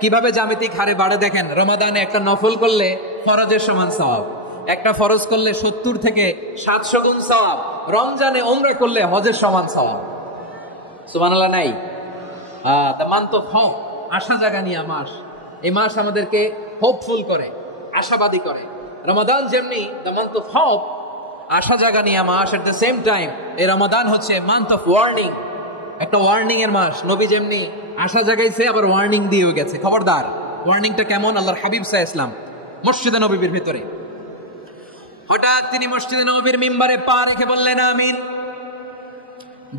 কিভাবে জ্যামিতিক হারে বাড়ে দেখেন। রমাদানে একটা নফল করলে ফরজের সমান সওয়াব, একটা ফরজ করলে 70 থেকে 700 গুণ সওয়াব। রমজানে উমরা করলে হজের সমান সওয়াব। সুবহানাল্লাহ নাই? দ্য মান্থ অফ হোপ, আশা জাগানিয়া মাস। এই মাস আমাদেরকে হোপফুল করে, আশাবাদী করে। রমাদান যেমনি দ্য মান্থ অফ হোপ, আশা জাগানিয়া মাস, এট দ্য সেম টাইম এই রমাদান হচ্ছে মান্থ অফ ওয়ার্নিং, একটা ওয়ার্নিং এর মাস। নবী যেমনি আশা জাগাইছে, আবার ওয়ার্নিং দিয়েও গেছে, খবরদার। ওয়ার্নিংটা কেমন? আল্লাহর হাবিব সাল্লাল্লাহু আলাইহি ওয়াসাল্লাম মসজিদে নববীর ভিতরে হঠাৎ তিনি মসজিদে নববীর মিম্বারে পা রেখে বললেন আমিন।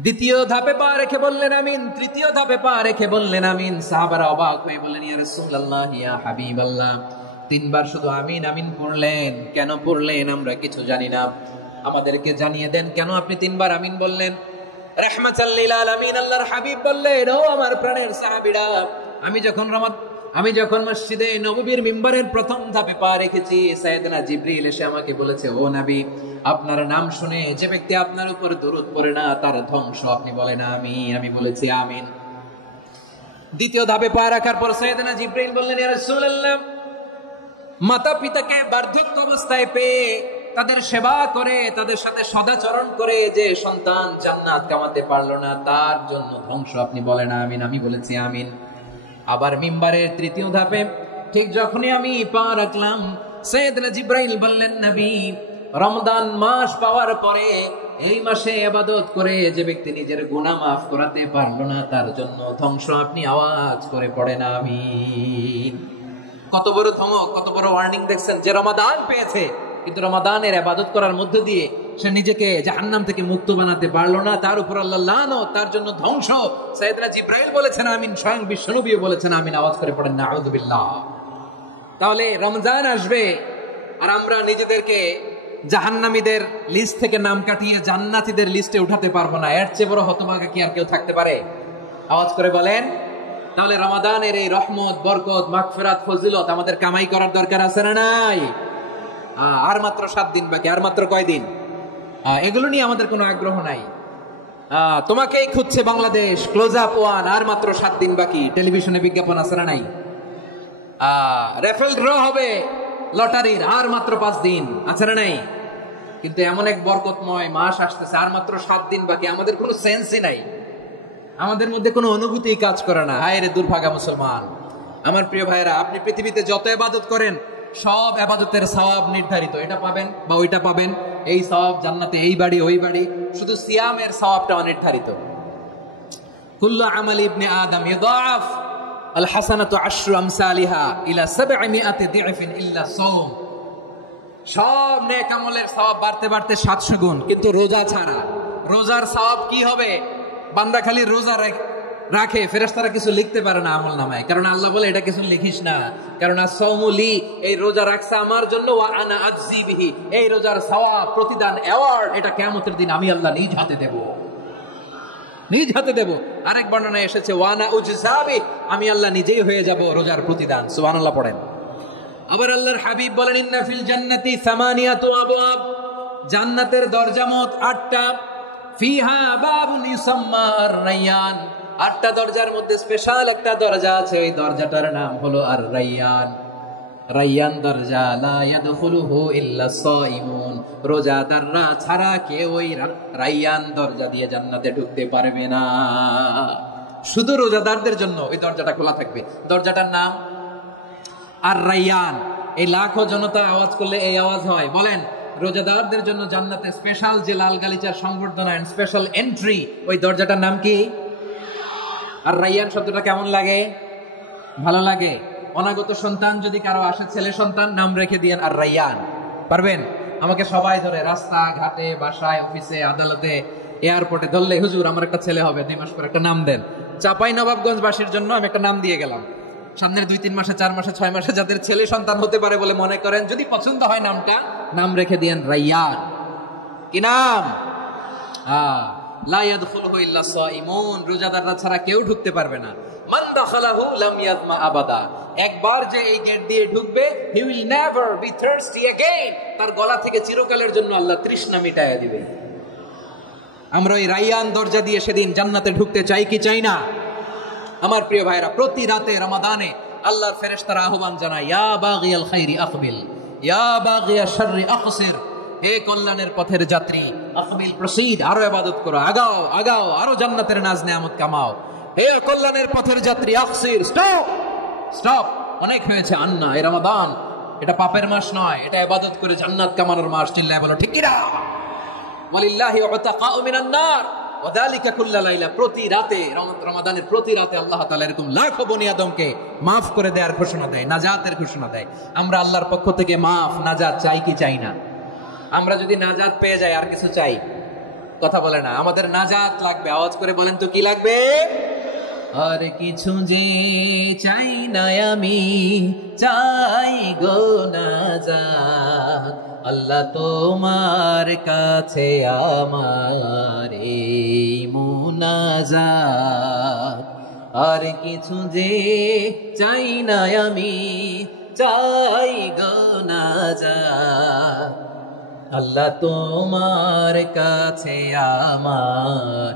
দ্বিতীয় ধাপে পা রেখে বললেন আমিন, তৃতীয় ধাপে পা রেখে বললেন আমিন। সাহাবারা অবাক হয়ে বললেন, ইয়া রাসূলুল্লাহ, ইয়া হাবিবাল্লাহ, 3 বার শুধু আমিন আমিন পড়লেন, কেন পড়লেন আমরা কিছু জানি না, আমাদেরকে জানিয়ে দেন কেন আপনি 3 বার আমিন বললেন? রাহমাতাল লিল আলামিন আল্লাহর হাবিব বললেন, ও আমার প্রাণের সাহাবীরা, আমি যখন মসজিদে নববীর মিম্বারের প্রথম ধাপে পা রেখেছি, সাইয়েদনা জিবরিল এসে আমাকে বলেছে, ও নবী, আপনার নাম শুনে যে ব্যক্তি আপনার উপর দরুদ পড়ে না তার ধ্বংস। আপনি বলেন আমিন। আমি বলেছি আমিন। দ্বিতীয় ধাপে পা রাখার পর সাইয়েদনা জিবরিল বললেন, ইয়া রাসূলুল্লাহ, মাতা পিতাকে বার্ধক্য অবস্থায় পেয়ে তাদের সেবা করে, তাদের সাথে সদাচরণ করে যে সন্তান জান্নাত কামাতে পারলো না, তার জন্য ধ্বংস। আপনি বলেন আমিন। আমি বলেছি আমিন। আবার মিম্বারের তৃতীয় ধাপে ঠিক যখনই আমি পা রাখলাম, সাইয়েদনা জিবরাইল বললেন, নবী, রমজান মাস পাওয়ার পরে এই মাসে ইবাদত করে যে ব্যক্তি নিজের গুনাহ মাফ করাতে পারলো না, তার জন্য ধ্বংস। আপনি আওয়াজ করে পড়েন আমিন। কত বড় ধমক, কত বড় ওয়ার্নিং দেখছেন। যে রমাদান পেয়েছে কিন্তু রমাদানের ইবাদত করার মধ্যে দিয়ে সে নিজেকে জাহান্নাম থেকে মুক্ত বানাতে পারলো না, তার উপর আল্লাহ লানত, তার জন্য ধ্বংস। সাইয়েদনা জিবরাইল বলেছেন আমিন, স্বয়ং বিশ্বনবীও বলেছেন আমিন। আওয়াজ করে পড়েন নাউযু বিল্লাহ। তাহলে রমজান আসবে আর আমরা নিজেদেরকে জাহান্নামীদের লিস্ট থেকে নাম কাটিয়ে জান্নাতীদের লিস্টে উঠাতে পারবো না। এর চেয়ে বড় হতভাগা কি আর কেউ থাকতে পারে? আওয়াজ করে বলেন। তাহলে রমাদানের এই রহমত, বরকত, মাগফিরাত, ফজিলত আমাদের কামাই করার দরকার আছে না নাই? আর মাত্র 7 দিন বাকি। আর মাত্র কয় দিন? এগুলো নিয়ে আমাদের কোনো আগ্রহ নাই। তোমাকেই খুঁজছে বাংলাদেশ, ক্লোজ আপ 1, আর মাত্র 7 দিন বাকি। টেলিভিশনে বিজ্ঞাপন আছে না নাই? রেফেল ড্র হবে লটারির, আর মাত্র 5 দিন, আছে না নাই? কিন্তু এমন এক বরকতময় মাস আসতেছে, আর মাত্র 7 দিন বাকি। আমাদের কোনো সেন্সই নাই, আমাদের মধ্যে কোনো অনুভূতি কাজ করে না। হায় রে দুর্ভাগা মুসলমান। আমার প্রিয় ভাইরা, আপনি পৃথিবীতে যত ইবাদত করেন সব ইবাদতের সওয়াব নির্ধারিত। এটা পাবেন বা ওইটা পাবেন, এই সওয়াব জান্নাতে, এই বাড়ি ওই বাড়ি। শুধু সিয়ামের সওয়াবটা অনির্ধারিত। কুল্লু আমাল ইবনে আদম ইউদাআফ আল হাসানাতু আশরু আমসালিহা ইলা 700 দি'ফিন ইল্লা সাওম। সব নেক আমলের সওয়াব বাড়তে বাড়তে 700 গুণ, কিন্তু রোজা ছাড়া। রোজার সওয়াব কি হবে? বান্দা খালি রোজা রাখে, ফেরেশতারা কিছু লিখতে পারে না আমল নামায়, কারণ আল্লাহ বলে এটা কিছু লিখিস না, কারণ as-সাওমু লি, এই রোজা রাখছে আমার জন্য, ওয়া আনা আজজি বিহি, এই রোজার সওয়াব, প্রতিদান, অ্যাওয়ার্ড এটা কিয়ামতের দিন আমি আল্লাহ নিজ হাতে দেব, নিজ হাতে দেব। আরেক বর্ণনায় এসেছে ওয়া আনা উজজা বিহি, আমি আল্লাহ নিজেই হয়ে যাব রোজার প্রতিদান। সুবহানাল্লাহ পড়েন। আবার আল্লাহর হাবিব বলেন, ইন্না ফিল জান্নাতি 8 আবওয়াব, জান্নাতের দরজা মোট 8টা। ফিহা বাবুন ইউসাম্মা আর-রায়্যান, 8টা দরজার মধ্যে স্পেশাল একটা দরজা আছে, ওই দরজাটার নাম হলো আর-রায়্যান। রায়্যান দরজা, লা ইয়াদখুলুহু ইল্লা সাইমুন, রোজাদাররা ছাড়া কেউ ওই রায়্যান দরজা দিয়ে জান্নাতে ঢুকতে পারবে না। শুধু রোজাদারদের জন্য ওই দরজাটা খোলা থাকবে। দরজাটার নাম আর-রায়্যান। এই লাখো জনতা আওয়াজ করলে এই আওয়াজ হয়, বলেন রোজাদারদের জন্য জান্নাতে স্পেশাল যে লাল গালিচার সংবর্ধনা এন্ড স্পেশাল এন্ট্রি, ওই দরজাটার নাম কি? আর রাইয়ান শব্দটা কেমন লাগে? ভালো লাগে। অনাগত সন্তান যদি কারো আসে, ছেলে সন্তান, নাম রেখে দিয়েন আর রাইয়ান। পারবেন? আমাকে সবাই ধরে রাস্তা ঘাটে, বাসায়, অফিসে, আদালতে, এয়ারপোর্টে ধরলে, হুজুর আমার একটা ছেলে হবে 2 মাস পর, একটা নাম দেন। চাপাই নবাবগঞ্জবাসীর জন্য আমি একটা নাম দিয়ে গেলাম। সামনের 2-3 মাসে, 4 মাসে, 6 মাসে যাদের ছেলে সন্তান হতে পারে বলে মনে করেন, যদি পছন্দ হয় নামটা, নাম রেখে দিয়েন রাইয়ান। কি নাম? লা ইয়াদখুলুহু ইল্লা সাইমুন, রোজাদাররা ছাড়া কেউ ঢুকতে পারবে না। মান দাখালাহু লাম ইয়াযমা আবাদা, একবার যে এই গেট দিয়ে ঢুকবে, he will never be thirsty again, তার গলা থেকে চিরকালের জন্য আল্লাহ তৃষ্ণা মিটায়া দিবে। আমরা ওই রাইয়ান দরজা দিয়ে সেদিন জান্নাতে ঢুকতে চাই কি চাই না? আমার প্রিয় ভাইরা, প্রতি রাতে রমাদানে আল্লাহর ফেরেশতারা আহ্বান জানায়, ইয়া বাগিয়াল খাইরি আকবিল, ইয়া বাগিয়াশ শাররি আকসির, হে কল্যাণের পথের যাত্রী, আকবিল প্রসিড, আরো ইবাদত করো, আগাও আগাও, আরো জান্নাতের নাজ নেয়ামত কামাও। হে কল্যাণের পথের যাত্রী, আকসির, স্টপ স্টপ, অনেক হয়েছে। আন্না, এই রমাদান এটা পাপের মাস নয়, এটা ইবাদত করে জান্নাত কামানোর মাস। চিল্লায় বলো ঠিক কি না? ওয়ালিল্লাহি উতাকাউ মিনান নার ওয়াদালিকা কুল্লা লাইলা, প্রতি রাতে, রমাদানের প্রতি রাতে আল্লাহ তাআলা এরকম লাখো বনি আদমকে মাফ করে দেওয়ার ঘোষণা দেয়, নাজাতের ঘোষণা দেয়। আমরা আল্লাহর পক্ষ থেকে মাফ, নাজাত চাই কি চাই না? আমরা যদি নাজাত পেয়ে যাই আর কিছু চাই? কথা বলে না। আমাদের নাজাত লাগবে, আওয়াজ করে বলেন তো কি লাগবে? আর কিছু যে চাই না আমি, চাই গো নাজাত, আল্লাহ তোমার কাছে আমার এই মুনাজাত। আর কিছু যে চাই না আমি, চাই গো নাজাত, আল্লাহ তোমার কাছে আমার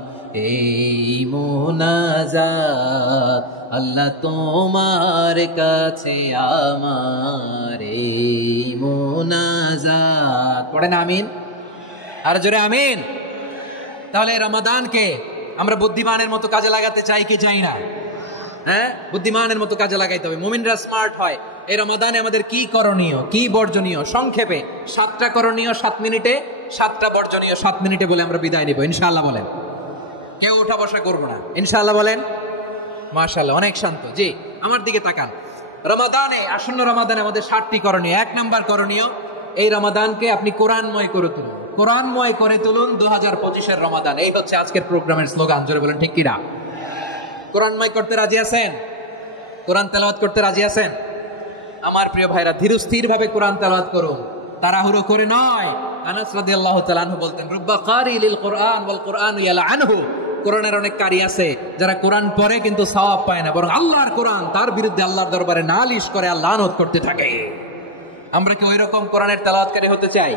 এই মুনাজাত, আল্লাহ তোমার কাছে আমার এই মুনাজাত। পড়েন আমিন, আর জোরে আমিন। তাহলে রমাদানকে আমরা বুদ্ধিমানের মতো কাজে লাগাতে চাই কি চাই না? হ্যাঁ, বুদ্ধিমানের মতো কাজে লাগাইতে হবে। মুমিনরা স্মার্ট হয়। এই রমাদানে আমাদের কি করণীয়, কি বর্জনীয়? সংক্ষেপে 7টা করণীয় 7 মিনিটে, 7টা বর্জনীয় 7 মিনিটে বলে আমরা বিদায় নিব ইনশাআল্লাহ। বলেন, কেউ উঠা বসা করবো না ইনশাআল্লাহ। বলেন মাশাআল্লাহ, অনেক শান্ত। জি, আমার দিকে তাকান। রমাদানে, আসন্ন রমাদানে আমাদের 7টি করণীয়। 1 নাম্বার করণীয়, এই রমাদানকে আপনি কোরআনময় করে তুলুন। কোরআনময় করে তুলুন 2025-এর রমাদান। এই হচ্ছে আজকের প্রোগ্রামের স্লোগান। জোরে বলেন ঠিক কিনা? কোরআনময় করতে রাজি আছেন? কোরআন তেলাওয়াত করতে রাজি আছেন? আমার প্রিয় ভাইরা, ধীরস্থির ভাবে কোরআন তেলাওয়াত করুন, তাড়াহুড়ো করে নয়। আনাস রাদিয়াল্লাহু তাআলা আনহু বলতেন, রুব্বা কারি লিল কোরআন ওয়াল কোরআনু ইয়ালআনহু, কোরআনের অনেক কারি আছে যারা কোরআন পড়ে কিন্তু সওয়াব পায় না, বরং আল্লাহর কোরআন তার বিরুদ্ধে আল্লাহর দরবারে নালিশ করে আর লানত করতে থাকে। আমরা কি ওইরকম কোরআনের তেলাওয়াতকারী হতে চাই?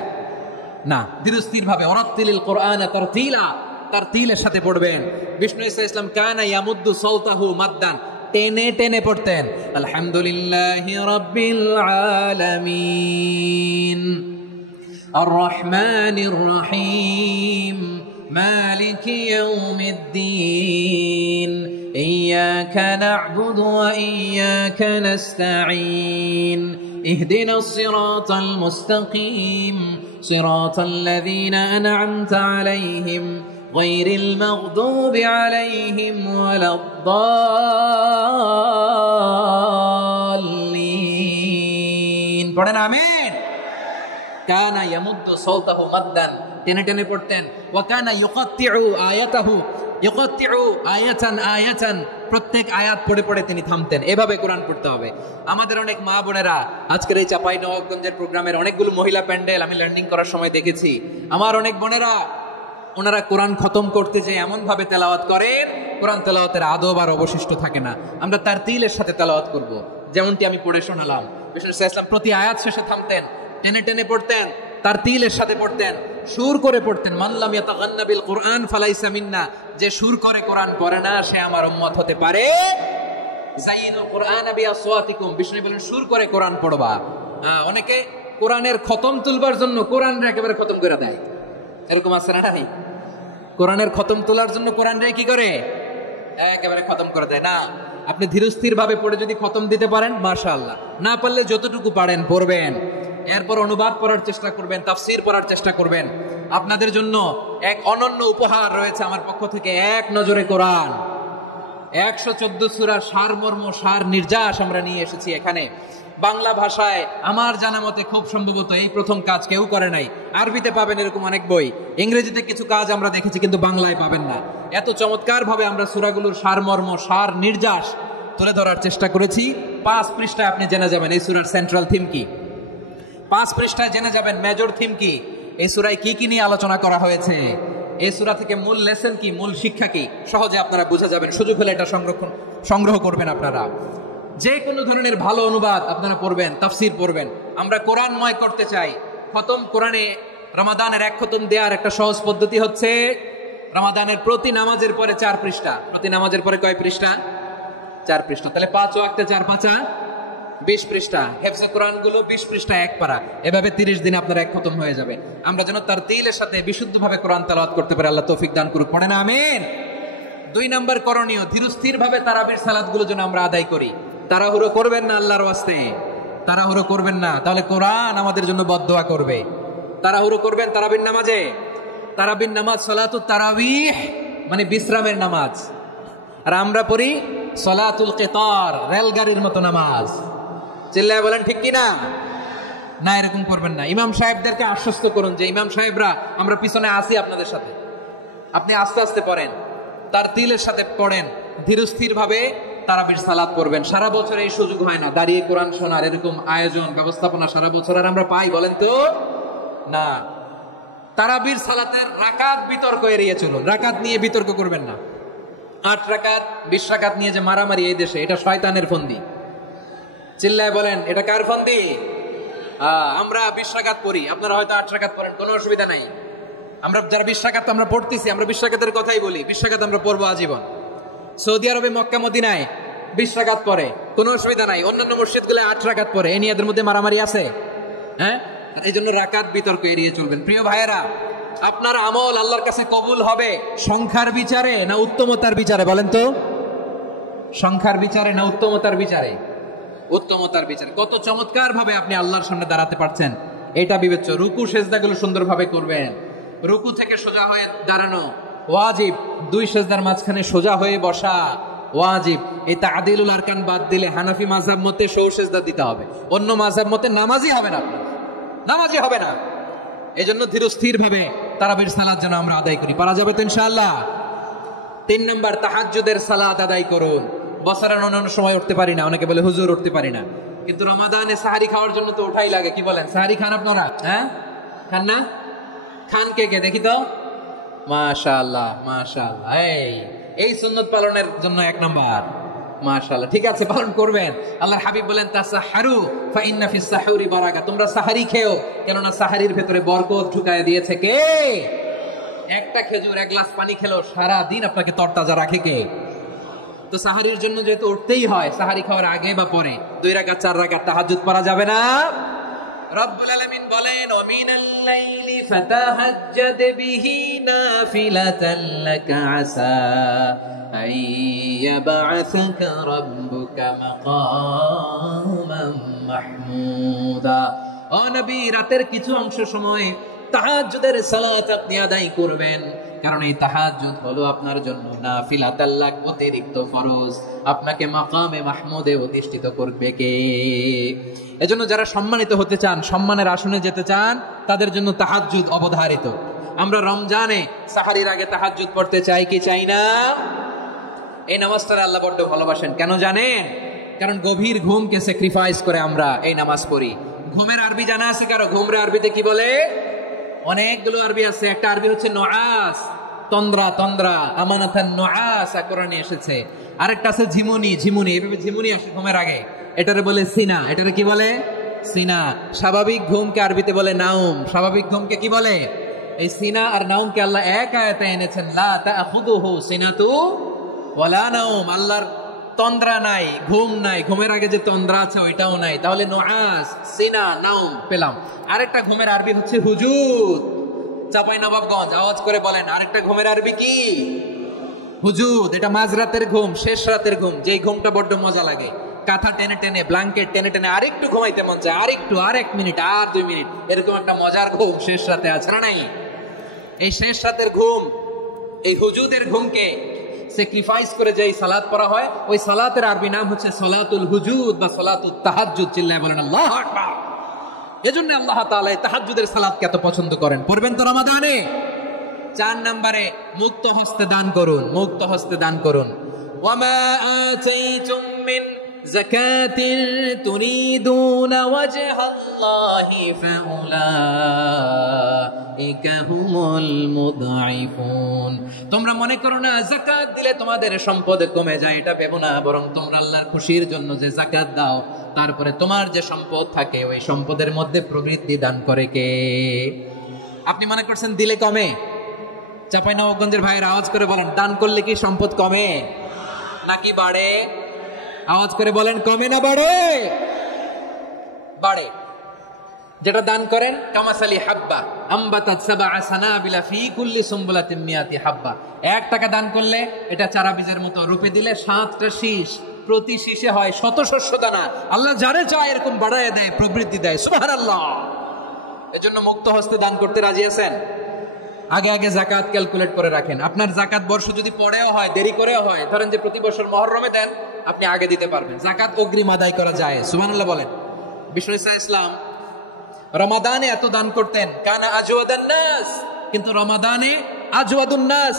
না। ধীরস্থির ভাবে, ওরাত্তিলিল কোরআন তারতিলা, তারতিলের সাথে পড়বেন। বিষ্ণু ইসা ইসলাম কানা ইয়ামুদ্দু সাওতাহু মাদ্দান, টেনে টেনে পড়তেন। আলহামদুলিল্লাহি রাব্বিল আলামিন আর রহমানির রহিম মালিকি ইয়াউমিদ্দিন ইয়্যাকা না'বুদু ওয়া ইয়্যাকা নাস্তাঈন ইহদিনাস সিরাতাল মুস্তাকিম সিরাতাল লাযীনা আন'আমতা আলাইহিম গায়রিল মাগদুবি আলাইহিম ওয়ালাদ-দাল্লিন। পড়েন আমিন। কানা ইয়ামুদ্দু সাওতাহু মাদ্দান, টেনে টেনে পড়তেন। ওয়া কানা ইউকাত্তিউ আয়াতাহু, ইউকাত্তিউ আয়াতান আয়াতান, প্রত্যেক আয়াত পড়ে পড়ে তিনি থামতেন। এভাবে কোরআন পড়তে হবে। আমাদের অনেক মা বোনেরা, আজকের এই চাপাই নবাবগঞ্জের প্রোগ্রামের অনেকগুলো মহিলা প্যান্ডেল আমি লার্নিং করার সময় দেখেছি। আমার অনেক বোনেরা, ওনারা কোরআন খতম করতে যে এমন ভাবে তেলাওয়াত করেন, কোরআন তেলাওয়াতের আদব আর অবশিষ্ট থাকে না। আমরা তারতিলের সাথে তেলাওয়াত করব, যেমনটি আমি পড়ে শোনালাম। বিষ্ণু ইসলাম প্রতি আয়াত শেষে থামতেন, টেনে টেনে পড়তেন, তারতিলের সাথে পড়তেন, সুর করে পড়তেন। মান লাম ইয়াতাগান্না বিল কুরআন ফালাইসা মিন্না, যে সুর করে কোরআন পড়ে না সে আমার উম্মত হতে পারে। যাইনুল কুরআন বিআসওয়াতিকুম, বিষ্ণু বলেন সুর করে কোরআন পড়বা। অনেকে কোরআনের খতম তুলবার জন্য কোরআনরে একেবারে খতম করে দেয়, এরকম আছে না নাই? কোরআনের খতম তোলার জন্য কোরআনরে কি করে একেবারে খতম করে দেয় না। আপনি ধীরস্থির ভাবে পড়ে যদি খতম দিতে পারেন মাশাআল্লাহ, না পারলে যতটুকু পারেন পড়বেন। এরপর অনুবাদ পড়ার চেষ্টা করবেন, তাফসীর পড়ার চেষ্টা করবেন। আপনাদের জন্য এক অনন্য উপহার রয়েছে আমার পক্ষ থেকে, এক নজরে কোরআন। 114 সূরার সারমর্ম, সার নির্যাস আমরা নিয়ে এসেছি এখানে বাংলা ভাষায়। আমার জানা মতে খুব সম্ভবত এই প্রথম কাজ, কেউ করে নাই। আরবিতে পাবেন এরকম অনেক বই, ইংরেজিতে কিছু কাজ আমরা দেখেছি, কিন্তু বাংলায় পাবেন না। এত চমৎকার ভাবে আমরা সূরাগুলোর সারমর্ম, সার নির্যাস তুলে ধরার চেষ্টা করেছি। 5 পৃষ্ঠায় আপনি জেনে যাবেন এই সূরার সেন্ট্রাল থিম কি। 5 পৃষ্ঠায় জেনে যাবেন মেজর থিম কি, এই সূরায় কি কি নিয়ে আলোচনা করা হয়েছে, এই সূরা থেকে মূল লেসন কি, মূল শিক্ষা কি, সহজে আপনারা বুঝে যাবেন। সুযোগ হলে এটা সংগ্রহ করবেন আপনারা। যে কোনো ধরনের ভালো অনুবাদ আপনারা পড়বেন, তাফসীর পড়বেন। আমরা কোরআনময় করতে চাই। খতম কোরআনে রমাদানের 1 খতম দেওয়ার একটা সহজ পদ্ধতি হচ্ছে, রমাদানের প্রতি নামাজের পরে 4 পৃষ্ঠা। প্রতি নামাজের পরে কয় পৃষ্ঠা? 4 পৃষ্ঠা। তাহলে 5 ওয়াক্তে 4 5 20 পৃষ্ঠা। হেফজে কোরআন গুলো 20 পৃষ্ঠা এক পারা। এভাবে 30 দিনে আপনার 1 খতম হয়ে যাবে। আমরা যেন তার দিলের সাথে বিশুদ্ধভাবে কোরআন তেলাওয়াত করতে পারি, আল্লাহ তৌফিক দান করুক। পড়েন আমিন। 2 নাম্বার করণীয়, ধীরস্থির ভাবে তারাবির সালাত গুলো যেন আমরা আদায় করি। তাড়াহুড়ো করবেন না আল্লাহর ওয়াস্তে, তাড়াহুড়ো করবেন না, তাহলে কোরআন আমাদের জন্য বদদোয়া করবে। তাড়াহুড়ো করবেন তারাবির নামাজে। তারাবির নামাজ সালাতুত তারাবিহ মানে বিশ্রামের নামাজ, আর আমরা পড়ি সালাতুল কিতার, রেলগাড়ির মতো নামাজ। চিল্লায় বলেন ঠিক কিনা? না, এরকম করবেন না। ইমাম সাহেবদেরকে আশ্বস্ত করুন যে ইমাম সাহেবরা আমরা পিছনে আসি আপনাদের সাথে, আপনি আস্তে আস্তে পড়েন, তার দিলের সাথে পড়েন, ধীরস্থির ভাবে তারাবির সালাত পড়বেন। সারা বছর এই সুযোগ হয় না দাঁড়িয়ে কোরআন শোনার, এরকম আয়োজন ব্যবস্থাপনা সারা বছর আর আমরা পাই বলেন তো না। তারাবির সালাতের রাকাত বিতর্ক এড়িয়ে চলুন, রাকাত নিয়ে বিতর্ক করবেন না। 8 রাকাত 20 রাকাত নিয়ে যে মারামারি এই দেশে, এটা শয়তানের ফন্দি। চিল্লায় বলেন এটা কার ফন্দি? আমরা 20 রাকাত পড়ি, আপনারা হয়তো 8 রাকাত পড়েন, কোনো অসুবিধা নাই। আমরা যারা 20 রাকাত আমরা পড়তেছি, আমরা 20 রাকাতের কথাই বলি, 20 রাকাত আমরা পড়বো আজীবন। সৌদি আরবে মক্কা মদিনায় 20 রাকাত পড়ে, কোনো অসুবিধা নাই। অন্যান্য মসজিদ গুলো 8 রাকাত পড়ে, এই নিয়ে এদের মধ্যে মারামারি আছে? হ্যাঁ, এই জন্য রাকাত বিতর্ক এড়িয়ে চলবেন। প্রিয় ভাইয়েরা, আপনার আমল আল্লাহর কাছে কবুল হবে সংখ্যার বিচারে না উত্তমতার বিচারে? বলেন তো, সংখ্যার বিচারে না উত্তমতার বিচারে? উত্তমতার বিচারে। কত চমৎকার ভাবে আপনি আল্লাহর সামনে দাঁড়াতে পারছেন এটা বিবেচ্য। রুকু সেজদাগুলো সুন্দরভাবে করবেন, রুকু থেকে সোজা হয়ে দাঁড়ানো ওয়াজিব, 2 সেজদার মাঝখানে সোজা হয়ে বসা ওয়াজিব। এই তাদিলুল আরকান বাদ দিলে হানাফি মাযহাব মতে সৌ সেজদা দিতে হবে, অন্য মাযহাব মতে নামাজই হবে না, নামাজই হবে না। এই জন্য ধীরস্থির ভাবে তারাবির সালাত যেন আমরা আদায় করি। পারা যাবে তো ইনশাআল্লাহ। 3 নাম্বার, তাহাজ্জুদের সালাত আদায় করুন। বছরের অন্যান্য সময় উঠতে পারি না, অনেকে বলে হুজুর উঠতে পারি না, কিন্তু রমাদানে সাহারি খাওয়ার জন্য তো উঠাই লাগে। কি বলেন, সাহারি খান আপনারা? হ্যাঁ, খান না? খান কে কে দেখি তো? মাশাআল্লাহ মাশাআল্লাহ। এই সুন্নত পালনের জন্য 1 নাম্বার। মাশাআল্লাহ, ঠিক আছে, পালন করবেন। আল্লাহর হাবিব বলেন তাসাহারু ফা ইন্না ফিস সাহুরি বারাকা, তোমরা সাহারি খেও, কেননা সাহারির ভেতরে বরকত ঢুকায় দিয়েছে কে? একটা খেজুর, 1 গ্লাস পানি খেলো সারা দিন আপনাকে তরতাজা রাখে কে? তো সাহারির জন্য যেহেতু উঠতেই হয়, সাহারি খাওয়ার আগে বা পরে 2 রাকাত 4 রাকাত তাহাজ্জুদ পড়া যাবে না? রব্বুল আলামিন বলেন ওয়া মিনাল লাইলি ফাতাহাজ্জাদ বিহি নাফিলাতান লাকা আসা আইয়াবআসাকা রাব্বুকা মাকামান মাহমুদা। ও নবী, রাতের কিছু অংশ সময় তাহাজ্জুদের সালাত আপনি আদায় করবেন, কারণ এই তাহাজ্জুদ হলো আপনার জন্য নাফিলাতাল লাক, অতিরিক্ত ফরজ। আপনাকে মাকামে মাহমুদে অধিষ্ঠিত করবে কে? এজন্য যারা সম্মানিত হতে চান, সম্মানের আসনে যেতে চান, তাদের জন্য তাহাজ্জুদ অবধারিত। আমরা রমজানে সাহারির আগে তাহাজ্জুদ পড়তে চাই কি চাই না? এই নামাজটা আল্লাহ বড্ড ভালোবাসেন। কেন জানেন? কারণ গভীর ঘুমকে স্যাক্রিফাইস করে আমরা এই নামাজ পড়ি। ঘুমের আরবি জানা আছে কারো? ঘুমরে আরবিতে কি বলে? অনেকগুলো আরবি আছে। একটা আরবি হচ্ছে নুআস, তন্দ্রা, তন্দ্রা, আমানাতান নুআস কোরআনে এসেছে। আরেকটা আছে ঝিমুনি, ঝিমুনি, এইভাবে ঝিমুনি আসে ঘুমের আগে, এটারে বলে সিনা। এটারে কি বলে? সিনা। স্বাভাবিক ঘুমকে আরবিতে বলে নাউম। স্বাভাবিক ঘুমকে কি বলে? এই সিনা আর নাউমকে আল্লাহ এক আয়াতে এনেছেন, লা তাখুযুহু সিনাতু ওয়ালা নাউম। আল্লাহর তন্দ্রা নাই, ঘুম নাই, ঘুমের আগে যে তন্দ্রা আছে ওইটাও নাই। তাহলে নুআস, সিনা, নাউম পেলাম। আরেকটা ঘুমের আরবি হচ্ছে হুজুদ। চাপাই নবাবগঞ্জ আওয়াজ করে বলেন, আরেকটা ঘুমের আরবি কি? হুজুদ। এটা মাঝরাতের ঘুম, শেষ রাতের ঘুম, যেই ঘুমটা বড্ড মজা লাগে। কাঁথা টেনে টেনে, ব্ল্যাঙ্কেট টেনে টেনে আরেকটু ঘুমাইতে মন চায়, আরেকটু, আর 1 মিনিট, আর 2 মিনিট, এরকম একটা মজার ঘুম শেষ রাতে আছে না নাই? এই শেষ রাতের ঘুম, এই হুজুদের ঘুমকে স্যাক্রিফাইস করে যে সালাত পড়া হয়, ওই সালাতের আরবি নাম হচ্ছে সালাতুল হুজুদ বা সালাতুত তাহাজ্জুদ। চিল্লায় বলেন আল্লাহু আকবার। এজন্য আল্লাহ তাআলা তাহাজ্জুদের সালাতকে এত পছন্দ করেন। পড়বেন তো রমাদানে। 4 নম্বরে মুক্ত হস্তে দান করুন, মুক্ত হস্তে দান করুন। ওয়ামা আতাইতুম মিন যাকাতিন তুরিদুনা ওয়াজহাল্লাহি ফাউলাইকা হুমুল মুদঈফুন। তোমরা মনে করো না যাকাত দিলে তোমাদের সম্পদ কমে যায়, এটা ভেবো না, বরং তোমরা আল্লাহর খুশির জন্য যে যাকাত দাও, তারপরে তোমার যে সম্পদ থাকে ওই সম্পদের মধ্যে প্রবৃদ্ধি দান করে কে? আপনি মনে করছেন দিলে কমে? চাঁপাইনবাবগঞ্জের ভাইয়ের আওয়াজ করে বলেন, দান করলে কি সম্পদ কমে নাকি বাড়ে? আওয়াজ করে বলেন, কমে না বাড়ে? বাড়ে। যেটা দান করেন, কামাসালি হাব্বা আম্বাতাত সাবআ সানাবিলা ফি কুল্লি সুমবুলাতিন মিয়াতি হাব্বা। 1 টাকা দান করলে এটা চারা বীজের মতো, রূপে দিলে 7টা শীষ, প্রতি শীষে হয় 100 শস্য দানা। আল্লাহ যারে চায় এরকম বাড়ায় দেয়, প্রবৃদ্ধি দেয়। সুবহানাল্লাহ। এজন্য মুক্ত হস্তে দান করতে রাজি আছেন? আগে আগে যাকাত ক্যালকুলেট করে রাখেন। আপনার যাকাত বর্ষ যদি পরেও হয়, দেরি করেও হয়, ধরেন যে প্রতি বছর মুহররমে দেন, আপনি আগে দিতে পারবেন। যাকাত অগ্রিম আদায় করা যায়। সুবহানাল্লাহ বলেন। বিষ্ণু ইসলাম রমাদানে এত দান করতেন, কানা আজওয়াদান নাস, কিন্তু রমাদানে আজওয়াদুন নাস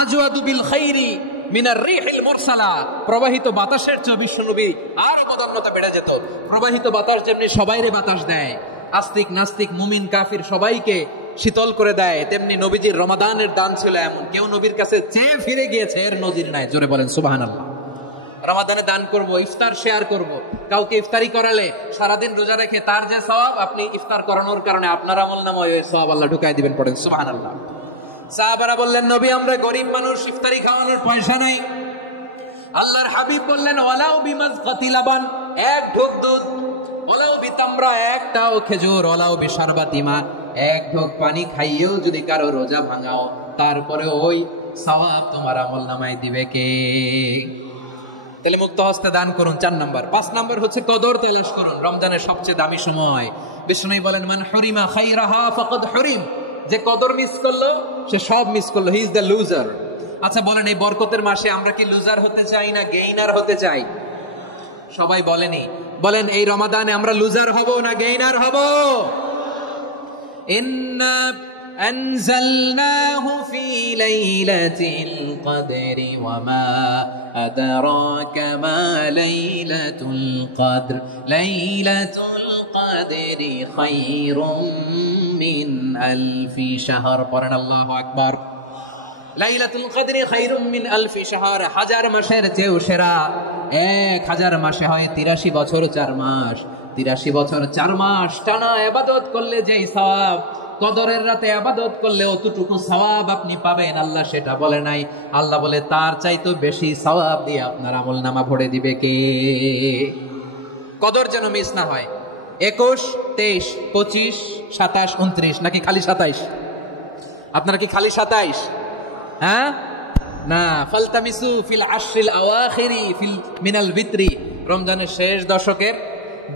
আজওয়াদু বিল খাইরি মিনার রিহিল মুরসালা। প্রবাহিত বাতাসের চেয়ে বিশ্বনবী আর মদন্যতা বেড়ে যেত। প্রবাহিত বাতাস যেমনি সবাইরে বাতাস দেয়, আস্তিক নাস্তিক মুমিন কাফির সবাইকে শীতল করে দেয়, তেমনি নবীজির রমাদানের দান ছিল এমন, কেউ নবীর কাছে চেয়ে ফিরে গিয়েছে এর নজির নাই। জোরে বলেন সুবহানাল্লাহ। রমাদানে দান করব, ইফতার শেয়ার করব। কাউকে ইফতারি করালে সারাদিন রোজা রেখে তার যে সওয়াব, আপনি ইফতার করানোর কারণে আপনার আমলনামায় ওই সওয়াব আল্লাহ ঢুকাই দিবেন। পড়েন সুবহানাল্লাহ। সাহাবারা বললেন, নবী আমরা গরিব মানুষ, ইফতারি খাওয়ানোর পয়সা নাই। আল্লাহর হাবিব বললেন, ওয়ালাউ বিমাজকাতি লাবান, 1 ঢোক দুধ, ওয়ালাউ বিতামরা, 1টাও খেজুর, ওয়ালাউ বিশারবাতি মা, 1 ঢোক পানি খাইয়েও যদি কারো রোজা ভাঙাও, তারপরে ওই সওয়াব তোমার আমলনামায় দিবে কে? তাহলে মুক্ত হস্তে দান করুন। 4 নম্বর। 5 নম্বর হচ্ছে কদর তালাশ করুন। রমজানের সবচেয়ে দামি সময়। বিষ্ণু বলেন, মান হুরিমা খাইরাহা ফাকাদ হুরিম। যে কদর মিস করলো সে সব মিস করলো, হি ইজ দ্য লুজার। আচ্ছা বলেন, এই বরকতের মাসে আমরা কি লুজার হতে চাই না গেইনার হতে চাই? সবাই বলেনি, বলেন এই রমাদানে আমরা লুজার হব না গেইনার হব? ইন্না أنزلناه في ليلة القدر وما أدراك ما ليلة القدر ليلة القدر خير من ألف شهر قرن الله أكبر লাইলাতুল কদরি খায়রুম মিন আলফি শাহর। 1000 মাসের চেয়েও সেরা। 1000 মাসে হয় 83 বছর 4 মাস। 83 বছর 4 মাস টানা ইবাদত করলে যেই সওয়াব, কদরের রাতে ইবাদত করলে অতটুকু সওয়াব আপনি পাবেন, আল্লাহ সেটা বলে নাই। আল্লাহ বলে তার চাইতে বেশি সওয়াব দিয়ে আপনার আমলনামা ভরে দিবে কে? কদর যেন মিস না হয়। 21, 23, 25, 27, 29 নাকি খালি 27? আপনারা কি খালি 27? হ্যাঁ না, ফালতামিসু ফিল আশরিল আওয়াখিরি ফিল মিনাল ভিতরি। রমজানের শেষ দশকের